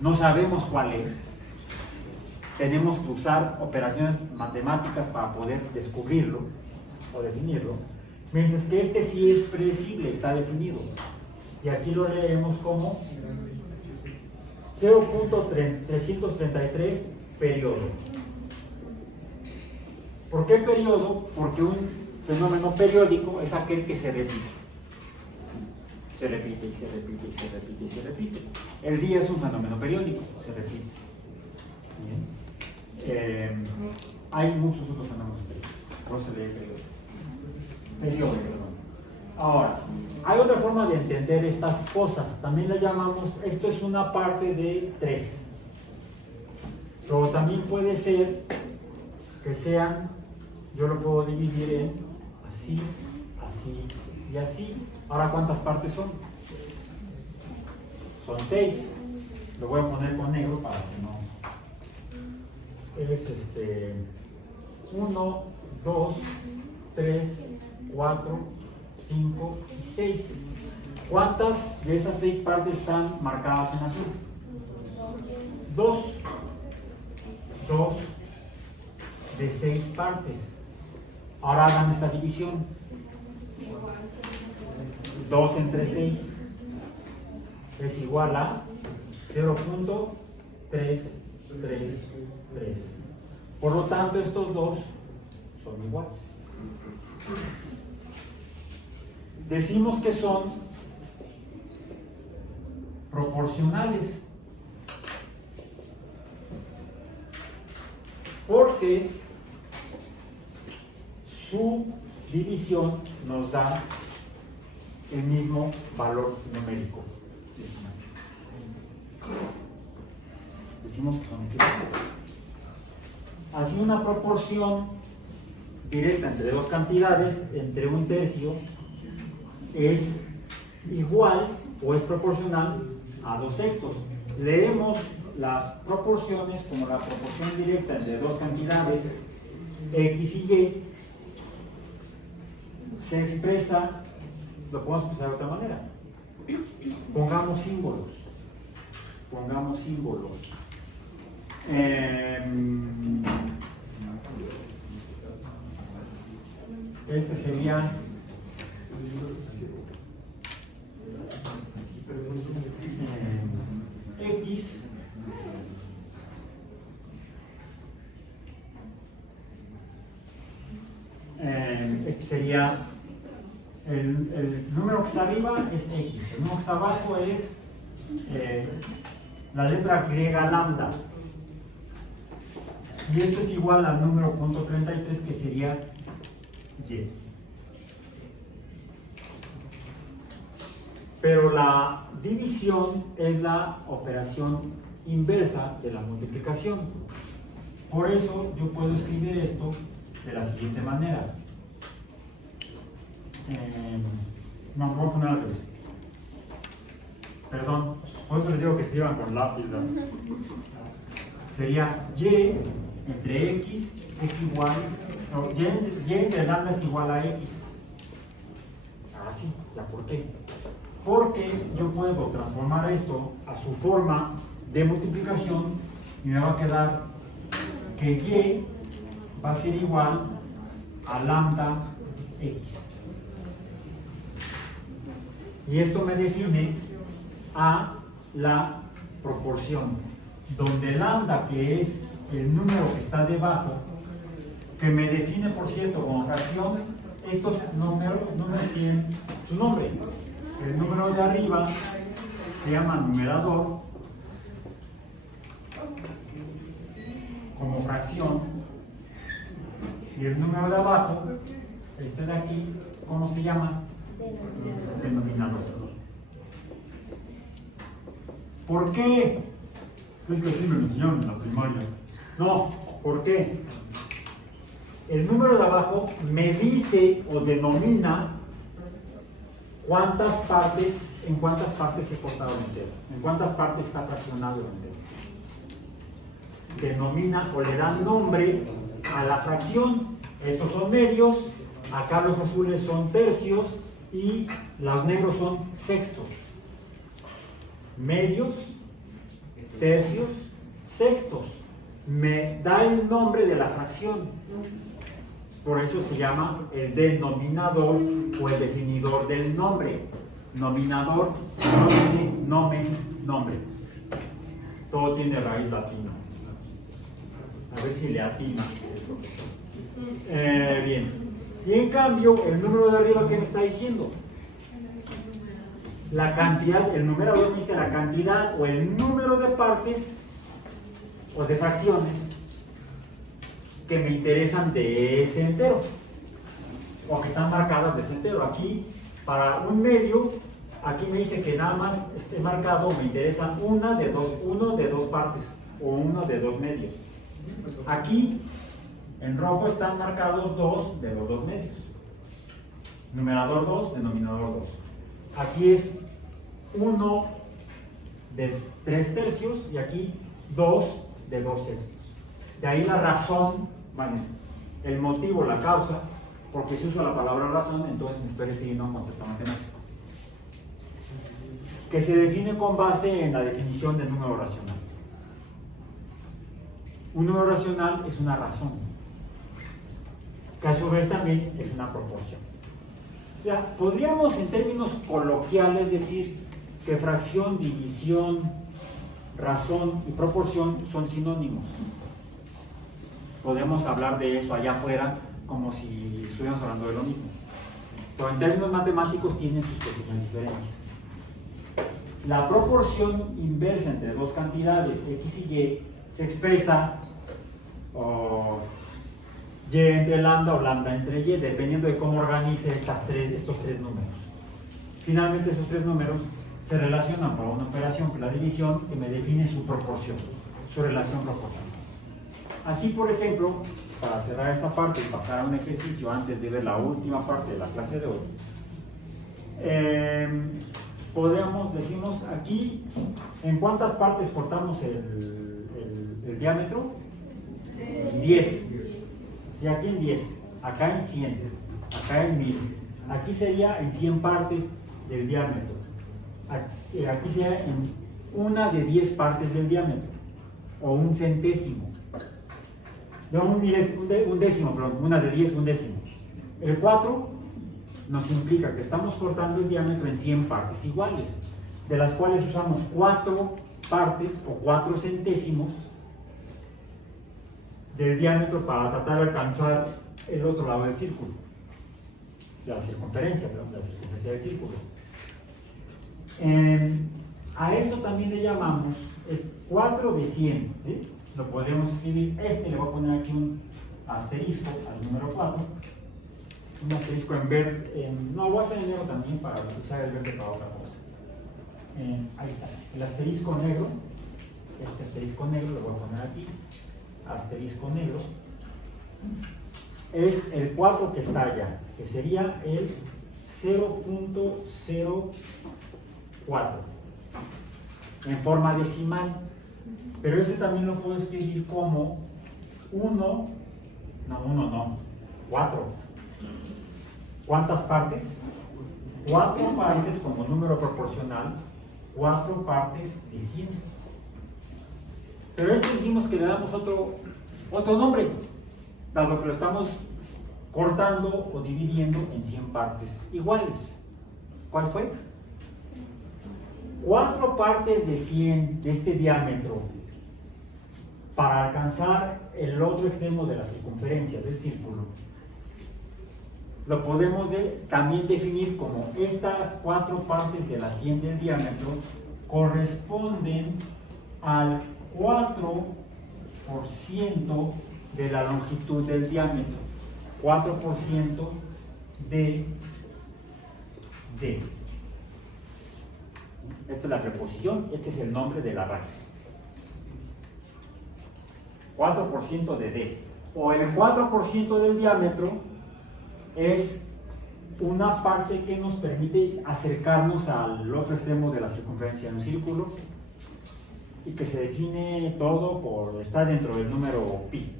no sabemos cuál es, tenemos que usar operaciones matemáticas para poder descubrirlo o definirlo, mientras que este sí es predecible, está definido, y aquí lo leemos como 0.333 periodo. ¿Por qué periodo? Porque un fenómeno periódico es aquel que se repite. Se repite y se repite y se repite y se repite. El día es un fenómeno periódico, se repite. Bien. Hay muchos otros fenómenos periódicos. Por eso se lee periodo. Perdón. Ahora, hay otra forma de entender estas cosas. También las llamamos, esto es una parte de 3. Pero también puede ser que sean, yo lo puedo dividir en así, así y así. Ahora, ¿cuántas partes son? Son 6. Lo voy a poner con negro para que no. Es 1, 2, 3, 4, 5 y 6. ¿Cuántas de esas 6 partes están marcadas en azul? 2. 2 de 6 partes. Ahora hagan esta división. 2 entre 6 es igual a 0.333. Por lo tanto, estos dos son iguales. Decimos que son proporcionales porque su división nos da el mismo valor numérico decimal. Decimos que son equivalentes. Así, una proporción directa entre dos cantidades, entre un tercio, es igual o es proporcional a 2/6. Leemos las proporciones como la proporción directa entre dos cantidades, x y y, se expresa, lo podemos expresar de otra manera. Pongamos símbolos. Este sería x este sería el número que está arriba es x, el número que está abajo es la letra griega lambda, y esto es igual al número .33, que sería y. Pero la división es la operación inversa de la multiplicación. Por eso yo puedo escribir esto de la siguiente manera. No, voy a poner al revés. Perdón, por eso les digo que escriban con lápiz, ¿no? Sería y entre x es igual, no, y entre lambda es igual a x. Ahora sí, ¿ya por qué? Porque yo puedo transformar esto a su forma de multiplicación y me va a quedar que y va a ser igual a lambda x. Y esto me define a la proporción, donde lambda, que es el número que está debajo, que me define, por cierto, como fracción, estos números tienen su nombre. El número de arriba se llama numerador, como fracción, y el número de abajo Este de aquí, ¿cómo se llama? Denominador. ¿Por qué? Es que así me lo enseñaron en la primaria. No, ¿por qué? El número de abajo me dice o denomina en cuántas partes he cortado el entero, en cuántas partes está fraccionado el entero. Denomina o le da nombre a la fracción. Estos son medios, acá los azules son tercios y los negros son sextos. Medios, tercios, sextos. Me da el nombre de la fracción. Por eso se llama el denominador o el definidor del nombre. Nominador, nomen, nombre. Todo tiene raíz latina. A ver si le atina. Bien. Y en cambio, el número de arriba, ¿qué me está diciendo? La cantidad, el numerador me dice la cantidad o el número de partes o de fracciones que me interesan de ese entero o que están marcadas de ese entero. Aquí, para un medio, aquí me dice que nada más esté marcado, me interesa uno de dos partes o uno de dos medios. Aquí, en rojo, están marcados dos de los dos medios. Numerador 2, denominador 2. Aquí es 1 de 3 tercios y aquí 2 de 2 sextos. De ahí la razón, bueno, el motivo, la causa, porque si uso la palabra razón, entonces me estoy refiriendo a un concepto matemático, que se define con base en la definición de número racional. Un número racional es una razón, que a su vez también es una proporción. O sea, podríamos en términos coloquiales decir que fracción, división, razón y proporción son sinónimos. Podemos hablar de eso allá afuera como si estuviéramos hablando de lo mismo. Pero en términos matemáticos tienen sus pequeñas diferencias. La proporción inversa entre dos cantidades, x y y, se expresa y entre lambda o lambda entre y, dependiendo de cómo organice estos tres números. Finalmente, esos tres números se relacionan para una operación, que es la división, que me define su proporción, su relación proporcional. Así, por ejemplo, para cerrar esta parte y pasar a un ejercicio antes de ver la última parte de la clase de hoy, decimos aquí, ¿en cuántas partes cortamos el diámetro? 10. Si aquí en 10, acá en 100, acá en 1000. Aquí sería en 100 partes del diámetro. Aquí sería en una de 10 partes del diámetro, o un centésimo. No, un décimo, perdón, una de 10, un décimo. El 4 nos implica que estamos cortando el diámetro en 100 partes iguales, de las cuales usamos 4 partes o 4 centésimos del diámetro para tratar de alcanzar el otro lado del círculo, de la circunferencia del círculo. A eso también le llamamos, es 4 de 100, ¿sí? Lo podemos escribir, le voy a poner aquí un asterisco al número 4, un asterisco en verde, no, voy a hacer en negro también para usar el verde para otra cosa. Ahí está, el asterisco negro, este asterisco negro lo voy a poner aquí, asterisco negro, es el 4 que está allá, que sería el 0.04 en forma decimal, pero ese también lo puedo escribir como 4. ¿Cuántas partes? 4 partes como número proporcional, 4 partes de 100. Pero este dijimos que le damos otro nombre, dado que lo estamos cortando o dividiendo en 100 partes iguales. ¿Cuál fue? 4 partes de 100 de este diámetro para alcanzar el otro extremo de la circunferencia del círculo. Lo podemos también definir como estas 4 partes de las 100 del diámetro corresponden al 4% de la longitud del diámetro. 4% de D. Esta es la preposición, este es el nombre de la raya. 4% de D. O el 4% del diámetro es una parte que nos permite acercarnos al otro extremo de la circunferencia de un círculo y que se define todo por, está dentro del número pi,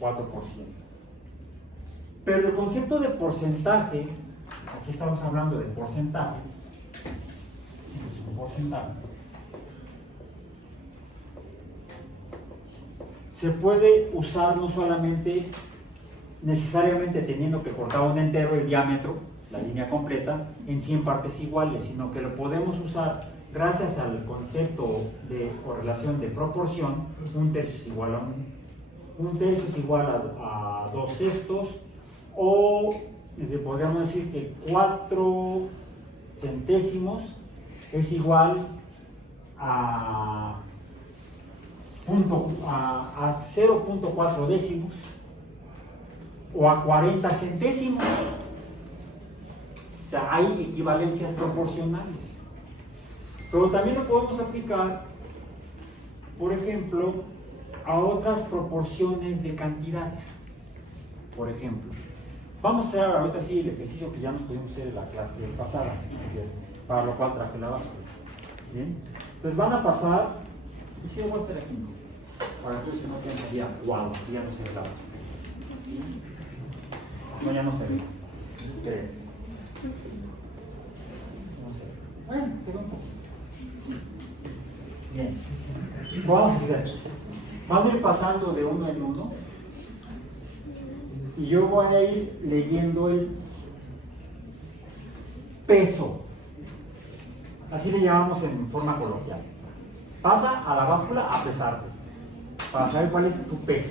4%. Pero el concepto de porcentaje, aquí estamos hablando de porcentaje, se puede usar no solamente necesariamente teniendo que cortar un entero el diámetro, la línea completa, en 100 partes iguales, sino que lo podemos usar gracias al concepto de correlación de proporción. Un tercio es igual a un tercio es igual a 2/6, o podríamos decir que 4 centésimos es igual a 0.4 décimos o a 40 centésimos. O sea, hay equivalencias proporcionales. Pero también lo podemos aplicar, por ejemplo, a otras proporciones de cantidades. Por ejemplo, vamos a hacer ahorita sí el ejercicio que ya nos pudimos hacer en la clase pasada, para lo cual traje la báscula. Bien, entonces van a pasar, y sí, voy a hacer aquí, para que si no tengan ya, wow, ya no se ve la báscula. No, ya no se ve, creo. No se ve. Bueno, se ve un poco. Bien, vamos a hacer, van a ir pasando de uno en uno y yo voy a ir leyendo el peso, así le llamamos en forma coloquial. Pasa a la báscula a pesarte para saber cuál es tu peso.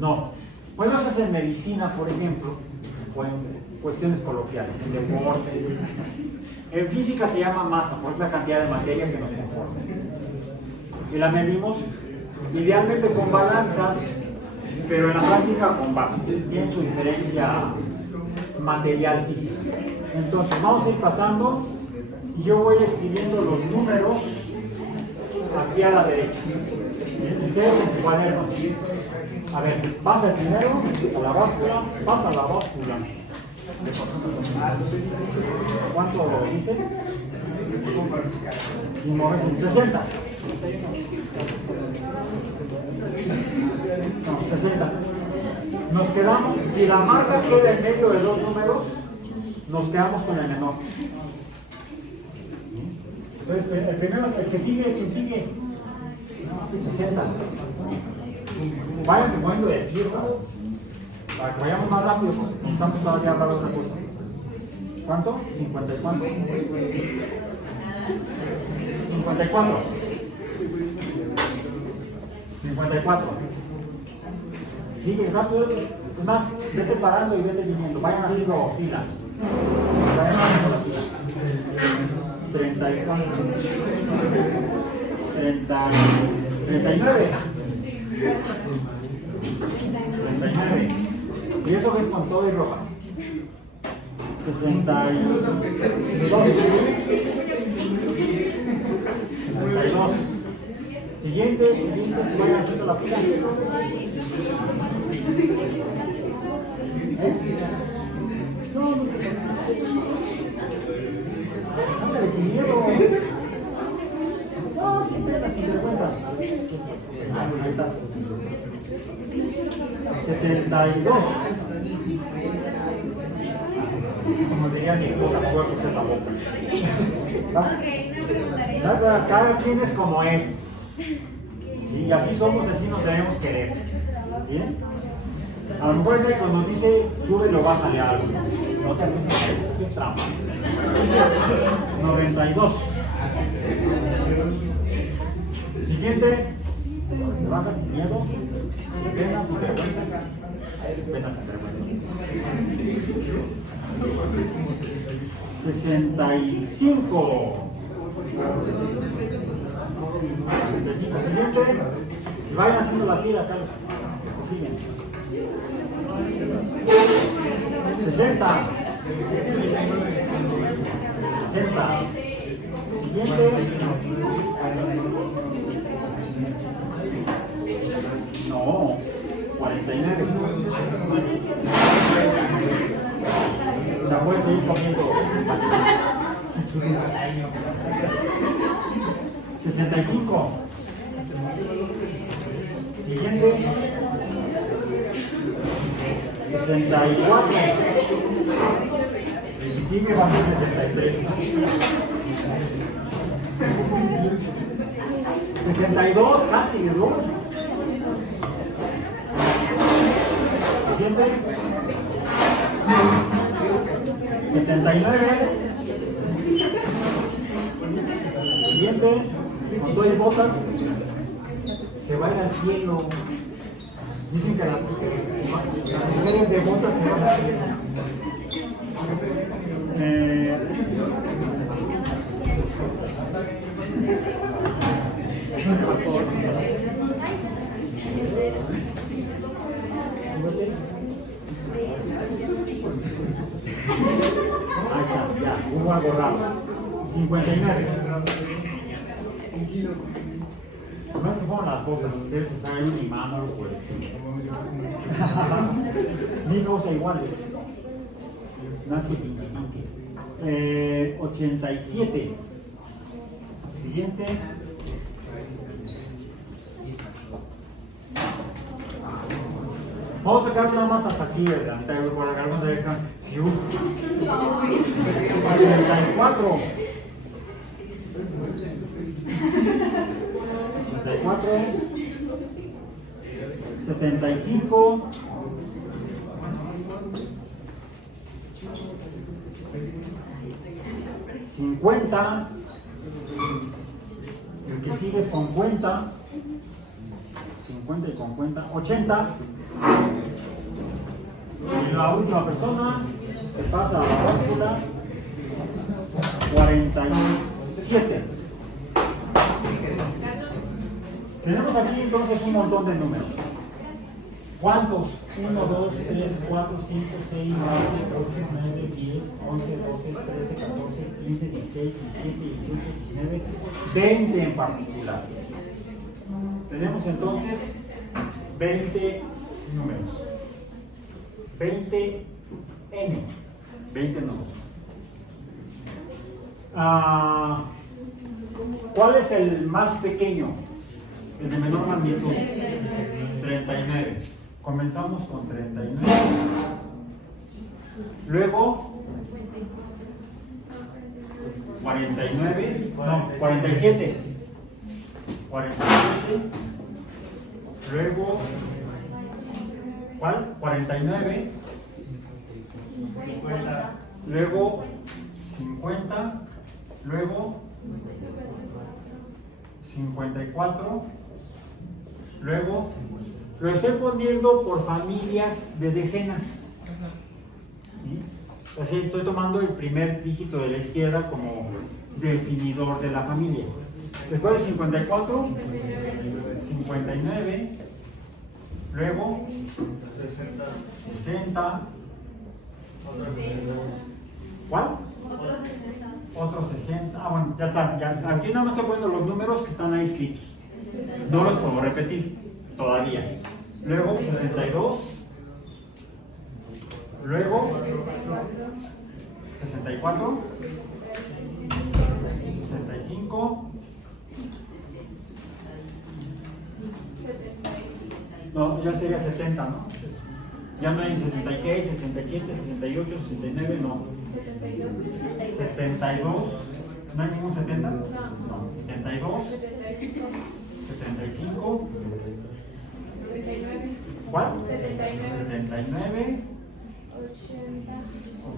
No, bueno, eso es en medicina, por ejemplo, o en cuestiones coloquiales, en deporte. En física se llama masa, porque es la cantidad de materia que nos conforma. Y la medimos idealmente con balanzas, pero en la práctica con vasos. Tiene su diferencia material física. Entonces vamos a ir pasando y yo voy escribiendo los números aquí a la derecha. Ustedes en su cuaderno. A ver, pasa el primero a la báscula, pasa a la báscula. ¿Cuánto dice? 60. No, 60. Nos quedamos, si la marca queda en medio de dos números, nos quedamos con el menor. Entonces, el primero, el que sigue, ¿quién sigue? 60. Váyanse poniendo de pie, para que vayamos más rápido, porque necesitamos todavía hablar de otra cosa. ¿Cuánto? 50 y cuánto. 54. 54. Sigue rápido. Es más, vete parando y vete viniendo. Vayan haciendo fila. Vayan haciendo la fila. 34. 39. 39. Y eso es con todo y ropa. 62. 62. Siguientes, vayan haciendo la fila. Ándale, sin miedo. No, sin pena, sin vergüenza. Ahí estás. 72. Como diría mi esposa, puedo coser la boca. Cada quien es como es. Y así somos, así nos debemos querer. ¿Bien? A lo mejor el médico nos dice, súbelo, bájale algo. No te hagas eso es trampa. 92. Siguiente. Te bajas sin miedo, sin pena, sin vergüenza. Sin pena, sin vergüenza. 65. 65. Siguiente. Y vayan haciendo la fila acá. Siguen. 60. 60. Siguiente. No, 49. O sea, puedes seguir comiendo. 65. Siguiente. 64. Y sigue va a ser 63. 62, casi, ¿no? Siguiente. 79. Siguiente. Con dos botas. Se va a ir al cielo. Dicen que las mujeres de botas se van al cielo. Ahí está, ya, hubo algo raro. 59. No es que fueron las botas, debes estar en un imán o algo por el estilo. Ni dos iguales. Más que pinque. 87. Siguiente. Vamos a sacar nada más hasta aquí de la mitad del grupo, algunos se dejan. 84. 84. 75. 50. El que sigue es con cuenta. 50 y con cuenta. 80. Y la última persona que pasa a la báscula. 47. Tenemos aquí entonces un montón de números. ¿Cuántos? 1, 2, 3, 4, 5, 6, 7, 8, 9, 10, 11, 12, 13, 14, 15, 16, 17, 18, 19, 20 en particular. Tenemos entonces 20 números. 20 N. 20 números. ¿Cuál es el más pequeño? El de menor magnitud. 39. Comenzamos con 39. Luego 49. No, 47. 47. Luego, ¿cuál? 49. 50. Luego 50. Luego 54. Luego lo estoy poniendo por familias de decenas. ¿Sí? Así estoy tomando el primer dígito de la izquierda como definidor de la familia. Después de 54, 59, luego 60, ¿cuál? Otros 60. Ah, bueno, ya está. Ya, aquí nada más estoy poniendo los números que están ahí escritos. No los puedo repetir todavía. Luego 62. Luego 64. 65. No, ya sería 70, ¿no? Ya no hay 66, 67, 68, 69, no. 72. ¿No hay ningún 70? No. 72. 75. ¿Cuál? 79.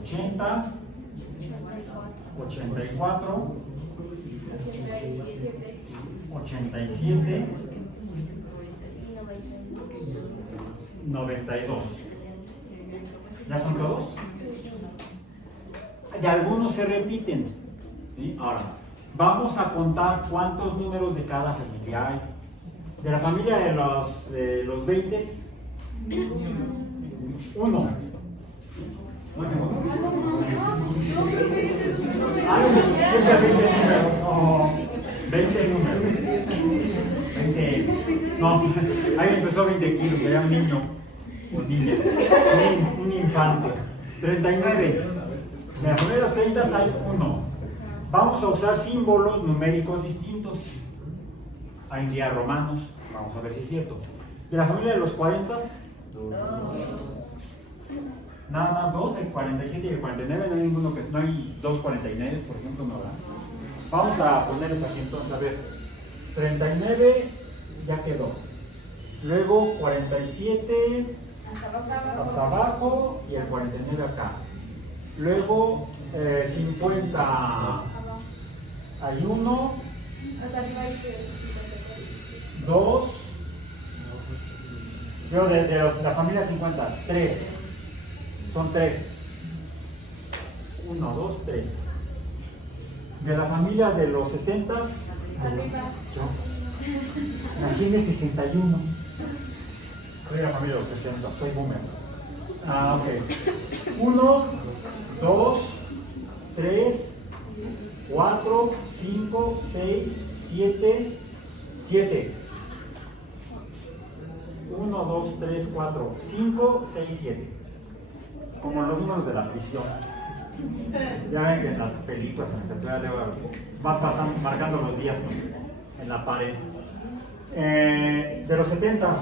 80. 84. 87. 92. ¿Ya son todos? Y algunos se repiten. ¿Sí? Ahora, vamos a contar cuántos números de cada familia hay. De la familia de los 20, 1. Puse 20 números. Oh, 20 números. 20. No, ahí empezó 20 kilos, era un niño. Un niño. Un infante. 39. En la familia de los 30 hay 1. Vamos a usar símbolos numéricos distintos. Hay días romanos. Vamos a ver si es cierto. De la familia de los 40, nada más 2, el 47 y el 49, no hay ninguno que no hay 2 49, por ejemplo, no, ¿verdad? Vamos a ponerles aquí entonces, a ver, 39 ya quedó. Luego 47 hasta abajo y el 49 acá. Luego 50 hay 1, 2. Yo de la familia 50, 3. Son 3. 1, 2, 3. De la familia de los 60, yo nací en el 61. Soy de la familia de los 60, soy boomer. Ok. 1, 2, 3, 4, 5, 6, 7, 7. 1, 2, 3, 4, 5, 6, 7. Como los números de la prisión. Ya ven que en las películas, va pasando, marcando los días en la pared. De los 70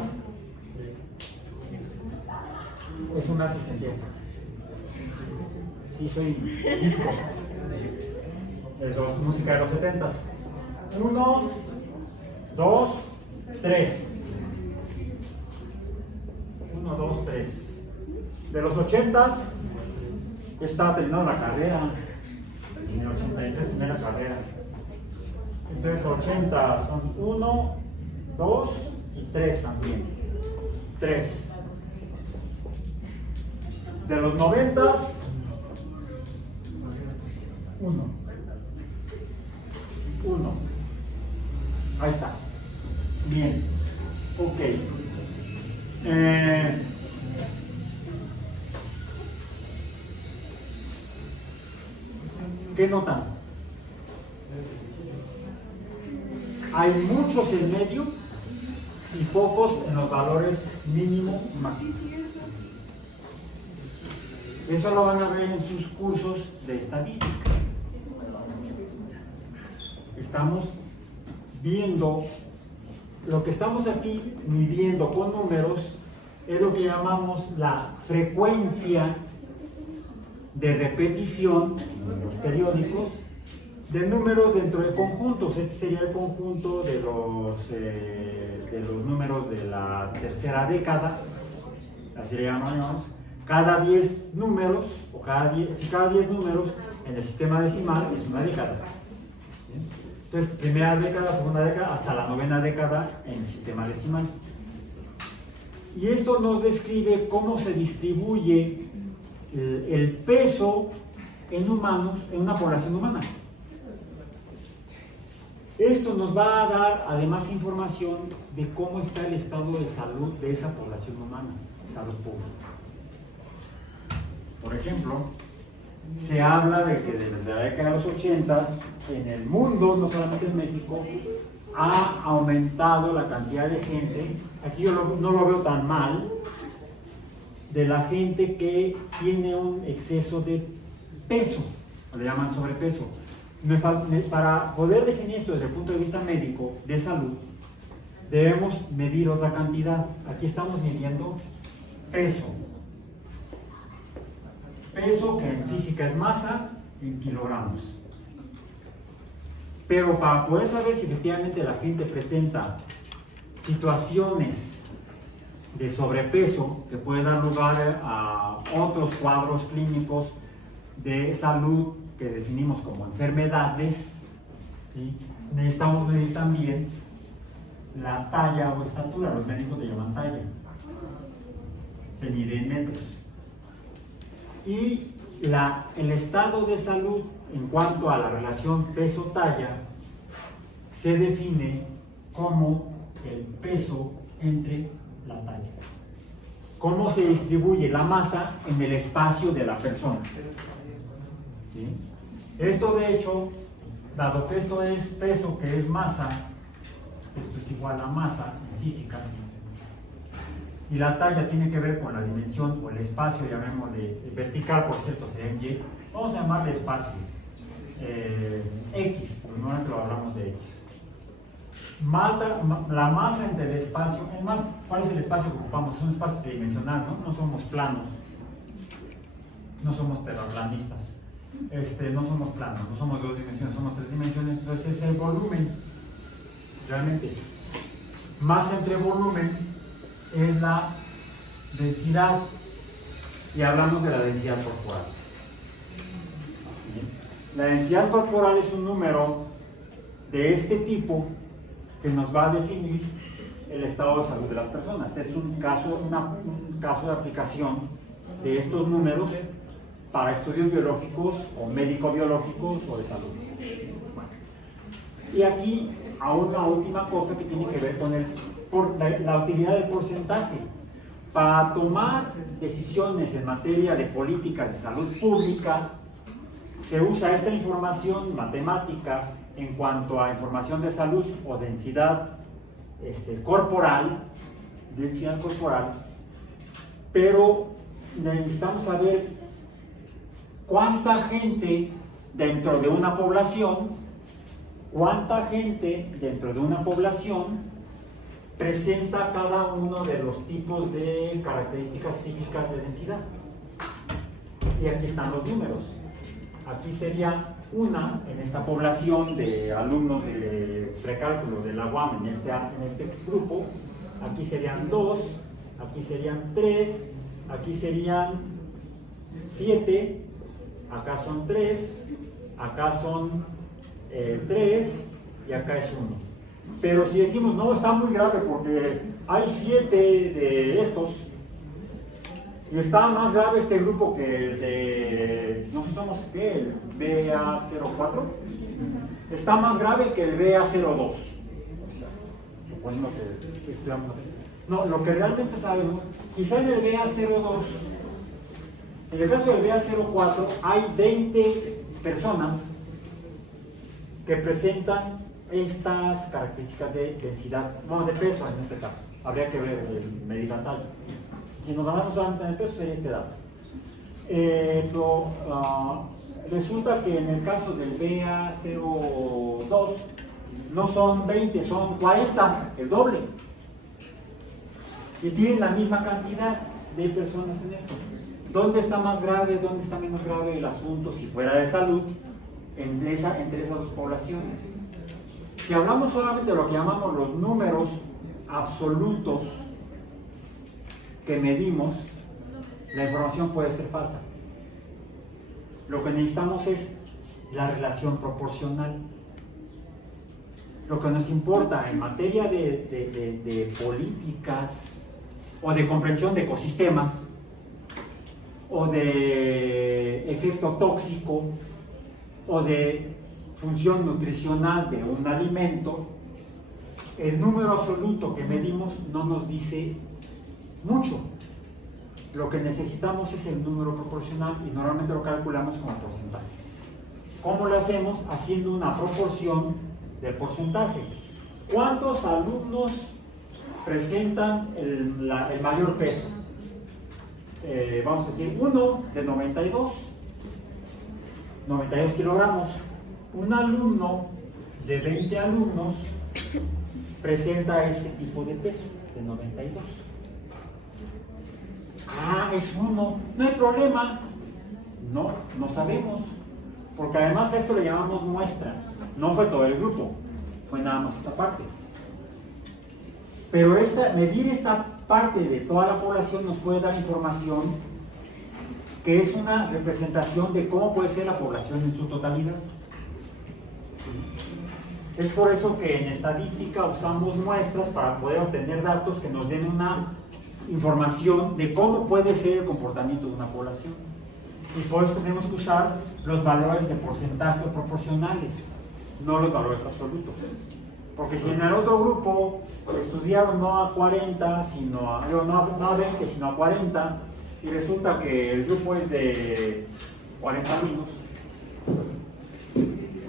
es una 60. Sí, soy disco. Es música de los 70. 1, 2, 3. 1, 2, 3. De los 80, yo estaba terminando la carrera. En el 83 terminé la carrera. Entonces 80 son 1, 2 y 3 también. 3. De los 90, 1. 1. Ahí está. Bien. Ok. ¿Qué notan? Hay muchos en medio y pocos en los valores mínimo y máximo. Eso lo van a ver en sus cursos de estadística. Estamos viendo, lo que estamos aquí midiendo con números es lo que llamamos la frecuencia de repetición en los periódicos de números dentro de conjuntos. Este sería el conjunto de los números de la tercera década, así le llamamos. Cada 10 números, o si cada 10 números en el sistema decimal es una década. Entonces, primera década, segunda década, hasta la novena década en el sistema decimal. Y esto nos describe cómo se distribuye el peso en humanos, en una población humana. Esto nos va a dar además información de cómo está el estado de salud de esa población humana, salud pública. Por ejemplo, se habla de que desde la década de los 80 en el mundo, no solamente en México, ha aumentado la cantidad de gente, aquí yo no lo veo tan mal, de la gente que tiene un exceso de peso, le llaman sobrepeso. Para poder definir esto desde el punto de vista médico, de salud, debemos medir otra cantidad. Aquí estamos midiendo peso. Peso, que en física es masa, en kilogramos. Pero para poder saber si efectivamente la gente presenta situaciones de sobrepeso que puede dar lugar a otros cuadros clínicos de salud que definimos como enfermedades, ¿sí? Necesitamos medir también la talla o estatura, los médicos le llaman talla, se mide en metros. Y el estado de salud en cuanto a la relación peso-talla se define como el peso entre la talla. cómo se distribuye la masa en el espacio de la persona. ¿Sí? Esto de hecho, dado que esto es peso, que es masa, esto es igual a masa en física, y la talla tiene que ver con la dimensión o el espacio, llamémosle vertical, por cierto, sería en Y, vamos a llamarle espacio, X, normalmente lo hablamos de X. La masa entre el espacio, además, ¿cuál es el espacio que ocupamos? Es un espacio tridimensional, ¿no? No somos planos, no somos terraplanistas, no somos planos, no somos dos dimensiones, somos tres dimensiones, entonces es el volumen, realmente. Masa entre volumen es la densidad, y hablamos de la densidad corporal. La densidad corporal es un número de este tipo que nos va a definir el estado de salud de las personas. Este es un caso de aplicación de estos números para estudios biológicos o médico-biológicos o de salud. Bueno. Y aquí, a una última cosa que tiene que ver con la utilidad del porcentaje. Para tomar decisiones en materia de políticas de salud pública, se usa esta información matemática en cuanto a información de salud o densidad corporal, pero necesitamos saber cuánta gente dentro de una población presenta cada uno de los tipos de características físicas de densidad. Y aquí están los números. Aquí sería una en esta población de alumnos de precálculo de la UAM en este grupo. Aquí serían 2, aquí serían 3, aquí serían 7, acá son 3, acá son 3 y acá es 1. Pero si decimos, no, está muy grave porque hay 7 de estos, y está más grave este grupo que el de, no sabemos qué, el BA04, está más grave que el BA02. O sea, suponiendo que estudiamos. No, lo que realmente sabemos, quizá en el BA02, en el caso del BA04, hay 20 personas que presentan estas características de densidad, no de peso en este caso, habría que ver el medicantal. Si nos basamos solamente en el peso sería este dato. Resulta que en el caso del BA02 no son 20, son 40, el doble. Y tienen la misma cantidad de personas en esto. ¿Dónde está más grave, dónde está menos grave el asunto, si fuera de salud, entre esas dos poblaciones? Si hablamos solamente de lo que llamamos los números absolutos que medimos, la información puede ser falsa. Lo que necesitamos es la relación proporcional. Lo que nos importa en materia de políticas o de comprensión de ecosistemas o de efecto tóxico o de función nutricional de un alimento, el número absoluto que medimos no nos dice mucho. Lo que necesitamos es el número proporcional y normalmente lo calculamos como porcentaje. ¿Cómo lo hacemos? Haciendo una proporción del porcentaje. ¿Cuántos alumnos presentan el mayor peso? Vamos a decir 1 de 92 kilogramos. Un alumno de 20 alumnos presenta este tipo de peso, de 92. Ah, es 1, no hay problema. No sabemos, porque además a esto le llamamos muestra. No fue todo el grupo, fue nada más esta parte. Pero medir esta parte de toda la población nos puede dar información que es una representación de cómo puede ser la población en su totalidad. Es por eso que en estadística usamos muestras para poder obtener datos que nos den una información de cómo puede ser el comportamiento de una población. Y por eso tenemos que usar los valores de porcentaje proporcionales, no los valores absolutos. Porque si en el otro grupo estudiaron no a 40, no a 20, sino a 40, y resulta que el grupo es de 40 alumnos,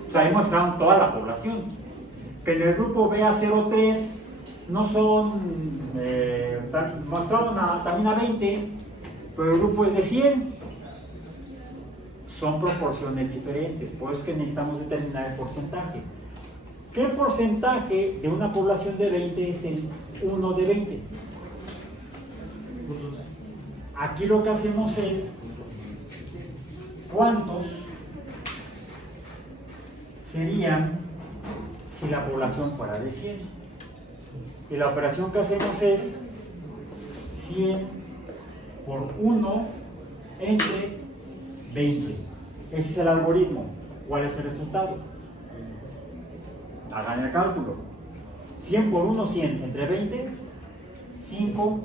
o sea, ahí mostraron toda la población. Que en el grupo BA03 no son, mostraron también a 20, pero el grupo es de 100. Son proporciones diferentes, por eso es que necesitamos determinar el porcentaje. ¿Qué porcentaje de una población de 20 es el 1 de 20? Aquí lo que hacemos es, ¿cuántos serían si la población fuera de 100? Y la operación que hacemos es 100 por 1 entre 20. Ese es el algoritmo. ¿Cuál es el resultado? Hagan el cálculo. 100 por 1, 100. Entre 20, 5%.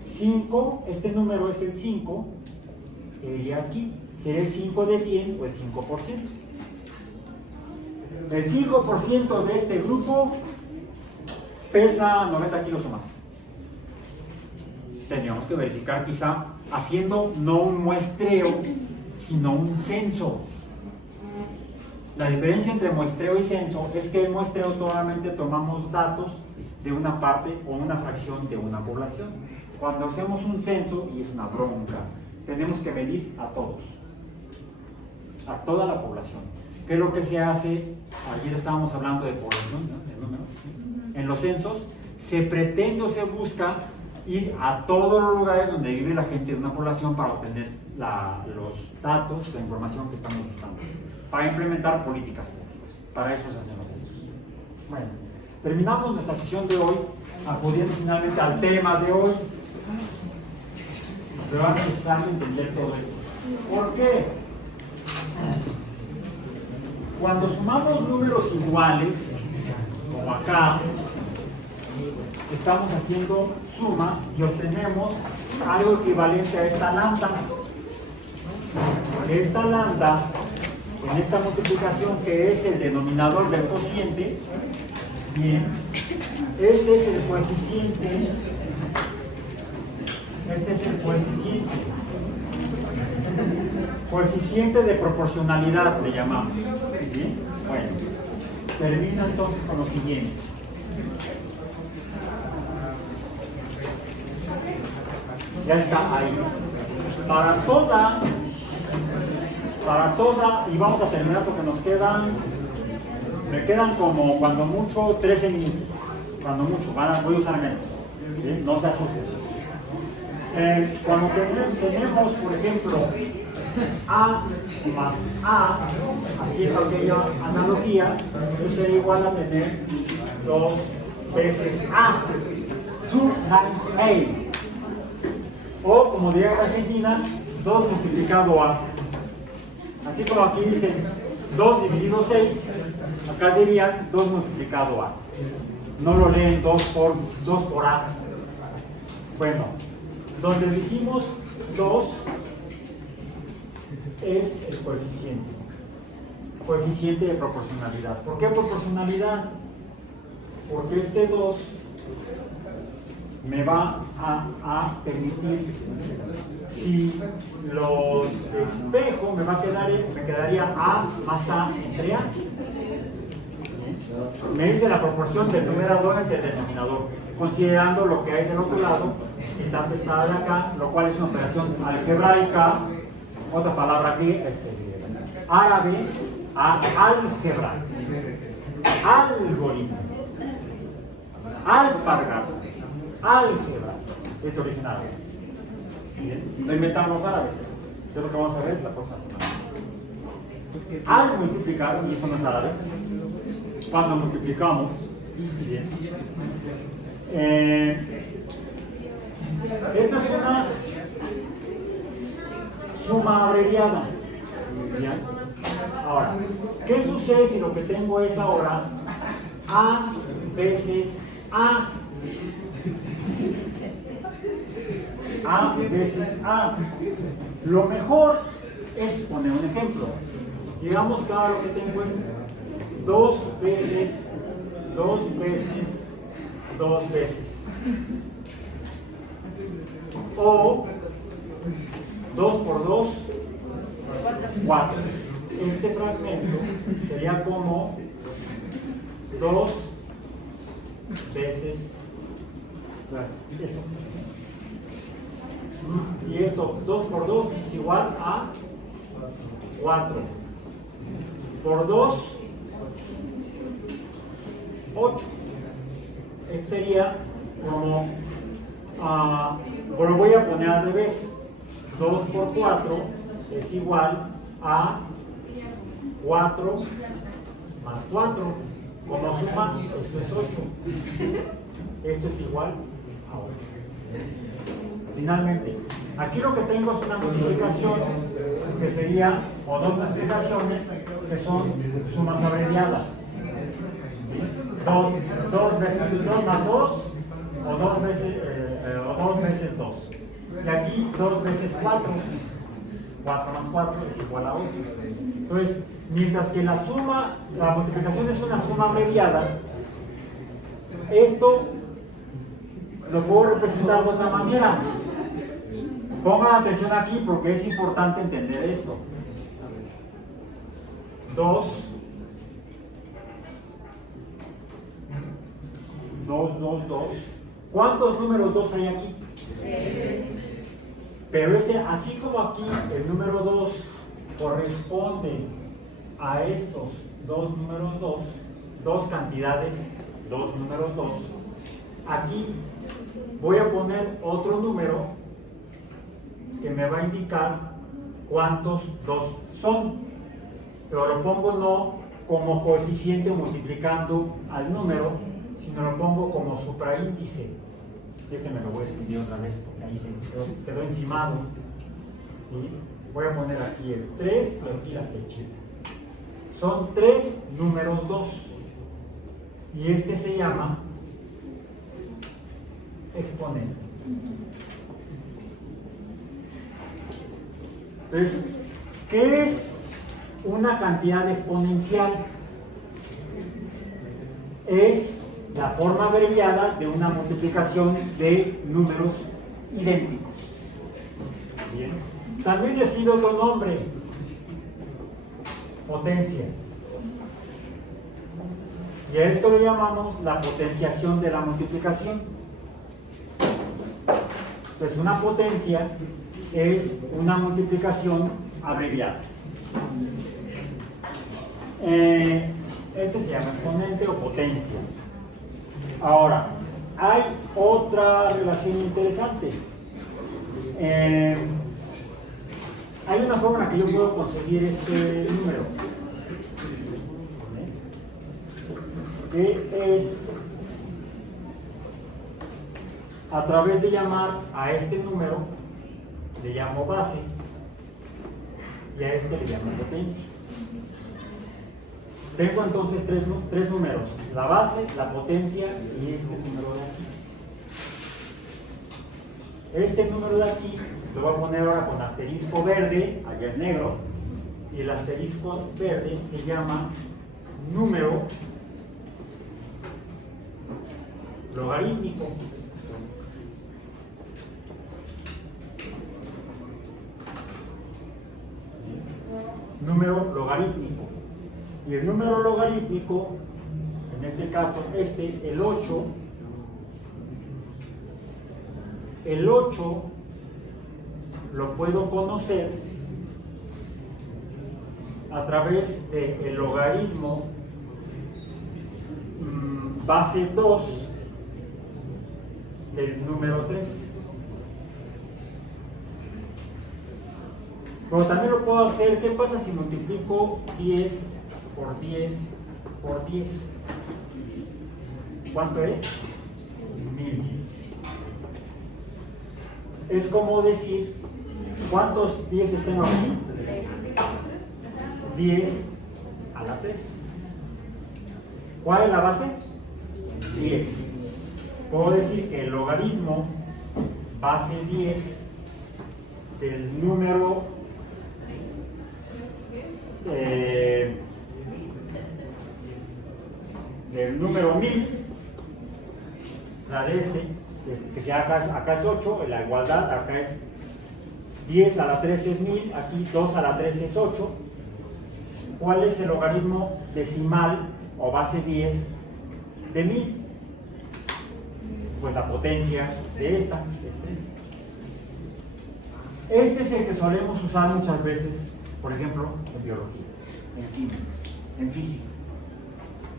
5, este número es el 5, que iría aquí. Sería el 5 de 100 o el 5%. El 5% de este grupo pesa 90 kilos o más. Tendríamos que verificar quizá haciendo no un muestreo, sino un censo. La diferencia entre muestreo y censo es que el muestreo solamente tomamos datos de una parte o una fracción de una población. Cuando hacemos un censo, y es una bronca, tenemos que medir a todos, a toda la población. ¿Qué es lo que se hace? Ayer estábamos hablando de población, ¿no? De números. En los censos se pretende o se busca ir a todos los lugares donde vive la gente de una población para obtener los datos, la información que estamos buscando, para implementar políticas públicas. Para eso se hacen los censos. Bueno, terminamos nuestra sesión de hoy, acudiendo finalmente al tema de hoy. Pero es necesario entender todo esto. ¿Por qué? Cuando sumamos números iguales, como acá, estamos haciendo sumas y obtenemos algo equivalente a esta lambda. Esta lambda, en esta multiplicación que es el denominador del cociente, bien, este es el coeficiente. Este es el coeficiente. Coeficiente de proporcionalidad le llamamos. ¿Bien? Bueno, termina entonces con lo siguiente. Ya está ahí. Para toda, y vamos a terminar porque me quedan como cuando mucho 13 minutos. Cuando mucho, voy a usar menos. ¿Bien? No se asusten. Cuando tenemos, por ejemplo, A más A, haciendo aquella analogía, eso sería igual a tener 2 veces A, 2 times A. O, como diría en Argentina, 2 multiplicado A. Así como aquí dicen 2 dividido 6, acá dirían 2 multiplicado A. No lo leen 2 por A. Bueno, donde dijimos 2 es el coeficiente de proporcionalidad. ¿Por qué proporcionalidad? Porque este 2 me va a permitir, si lo despejo, me quedaría A más A entre A. Me dice la proporción del numerador entre el denominador, considerando lo que hay del otro lado, quitando esta de acá, lo cual es una operación algebraica, otra palabra aquí, árabe, álgebra, algoritmo, alpargato, álgebra, es original. Bien, lo inventaron los árabes, es lo que vamos a ver la próxima semana. Al multiplicar, y eso no es árabe, cuando multiplicamos, bien, esta es una suma abreviada. ¿Bien? Ahora, ¿qué sucede si lo que tengo es ahora A veces A? A veces A. Lo mejor es poner un ejemplo. Digamos que ahora lo que tengo es 2 veces, 2 veces, 2 veces. O 2 por 2, 4. Este fragmento sería como 2 veces esto. Y esto, 2 por 2 es igual a 4. Por 2, 8. Este sería como, lo voy a poner al revés. 2 por 4 es igual a 4 más 4. Como suma, esto es 8. Esto es igual a 8. Finalmente, aquí lo que tengo es una multiplicación que sería, o dos multiplicaciones que son sumas abreviadas. 2 veces 2 más 2, o 2 veces 2. Y aquí 2 veces 4. 4 más 4 es igual a 8. Entonces, mientras que la multiplicación es una suma abreviada, esto lo puedo representar de otra manera. Pongan atención aquí porque es importante entender esto. 2, 2, 2. ¿Cuántos números 2 hay aquí? 3. Pero así como aquí el número 2 corresponde a estos dos números 2, dos cantidades, dos números 2, aquí voy a poner otro número que me va a indicar cuántos 2 son, pero lo pongo no como coeficiente multiplicando al número, sino lo pongo como supraíndice. Déjenme lo voy a escribir otra vez porque ahí se quedó encimado. Y voy a poner aquí el 3 y aquí la flechita. Son 3 números 2 y este se llama exponente. Entonces, ¿qué es una cantidad exponencial? Es la forma abreviada de una multiplicación de números idénticos. Bien. También recibe otro nombre, potencia. Y a esto le llamamos la potenciación de la multiplicación. Pues una potencia es una multiplicación abreviada. Este se llama exponente o potencia. Ahora, hay otra relación interesante. Hay una forma en la que yo puedo conseguir este número, que es a través de llamar a este número, le llamo base, y a este le llamo potencia. Tengo entonces tres números, la base, la potencia y este número de aquí. Este número de aquí lo voy a poner ahora con asterisco verde, allá es negro, y el asterisco verde se llama número logarítmico. Número logarítmico. Y el número logarítmico, en este caso, el 8, lo puedo conocer a través del logaritmo base 2 del número 3. Pero también lo puedo hacer, ¿qué pasa si multiplico 10 por 10 por 10? ¿Cuánto es? 1000. Es como decir, ¿cuántos 10 tengo aquí? 10 a la 3. ¿Cuál es la base? 10. Puedo decir que el logaritmo base 10 del número del número 1000, la de que sea acá es 8, en la igualdad, acá es 10 a la 3 es 1000, aquí 2 a la 3 es 8. ¿Cuál es el logaritmo decimal o base 10 de 1000? Pues la potencia de esta, Este es el que solemos usar muchas veces, por ejemplo, en biología, en química, en física.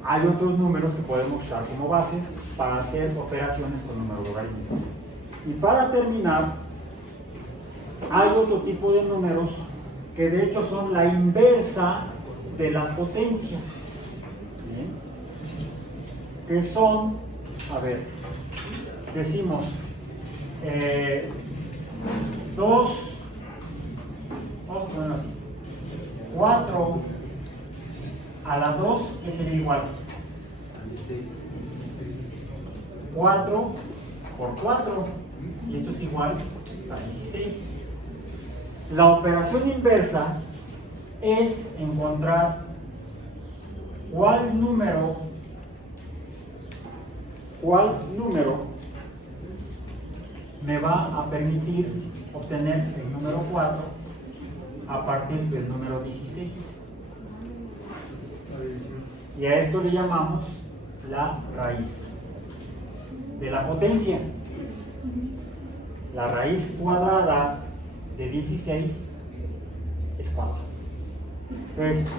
Hay otros números que podemos usar como bases para hacer operaciones con números logarítmicos. Y para terminar, hay otro tipo de números que de hecho son la inversa de las potencias. ¿Bien? Que son, a ver, decimos 4 a la 2, que sería igual 4 por 4, y esto es igual a 16. La operación inversa es encontrar cuál número me va a permitir obtener el número 4 a partir del número 16. Y a esto le llamamos la raíz de la potencia. La raíz cuadrada de 16 es 4. Entonces,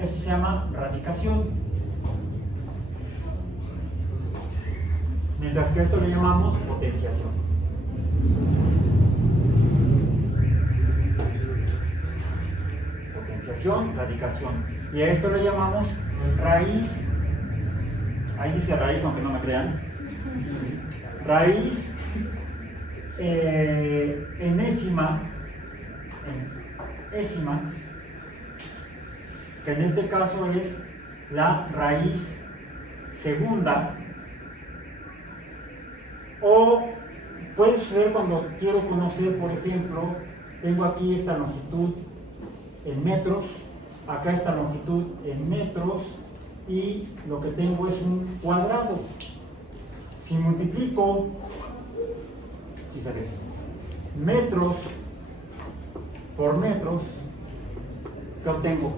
esto se llama radicación. Mientras que a esto le llamamos potenciación. Potenciación, radicación. Y a esto le llamamos raíz. Ahí dice raíz, aunque no me crean. Raíz enésima, que en este caso es la raíz segunda. O puede suceder cuando quiero conocer, por ejemplo, tengo aquí esta longitud en metros, acá esta longitud en metros, y lo que tengo es un cuadrado. Si multiplico, si se ve, metros por metros, ¿qué obtengo?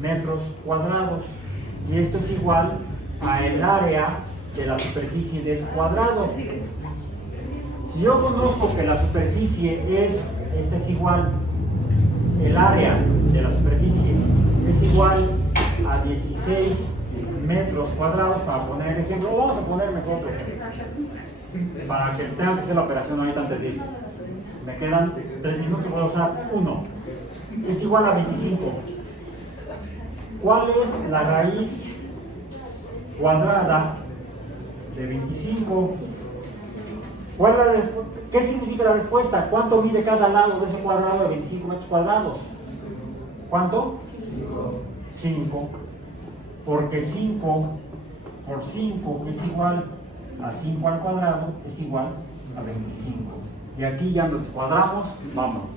Metros cuadrados. Y esto es igual a el área de la superficie del cuadrado. Si yo conozco que la superficie esta es igual, el área de la superficie es igual a 16 metros cuadrados, para poner el ejemplo, vamos a poner mejor otro ejemplo, para que tenga que hacer la operación ahorita antes de irse. Me quedan 3 minutos, voy a usar 1. Es igual a 25. ¿Cuál es la raíz cuadrada de 25? ¿Qué significa la respuesta? ¿Cuánto mide cada lado de ese cuadrado de 25 metros cuadrados? ¿Cuánto? 5. Porque 5 por 5 es igual a 5 al cuadrado, es igual a 25. Y aquí ya nos cuadramos, vámonos.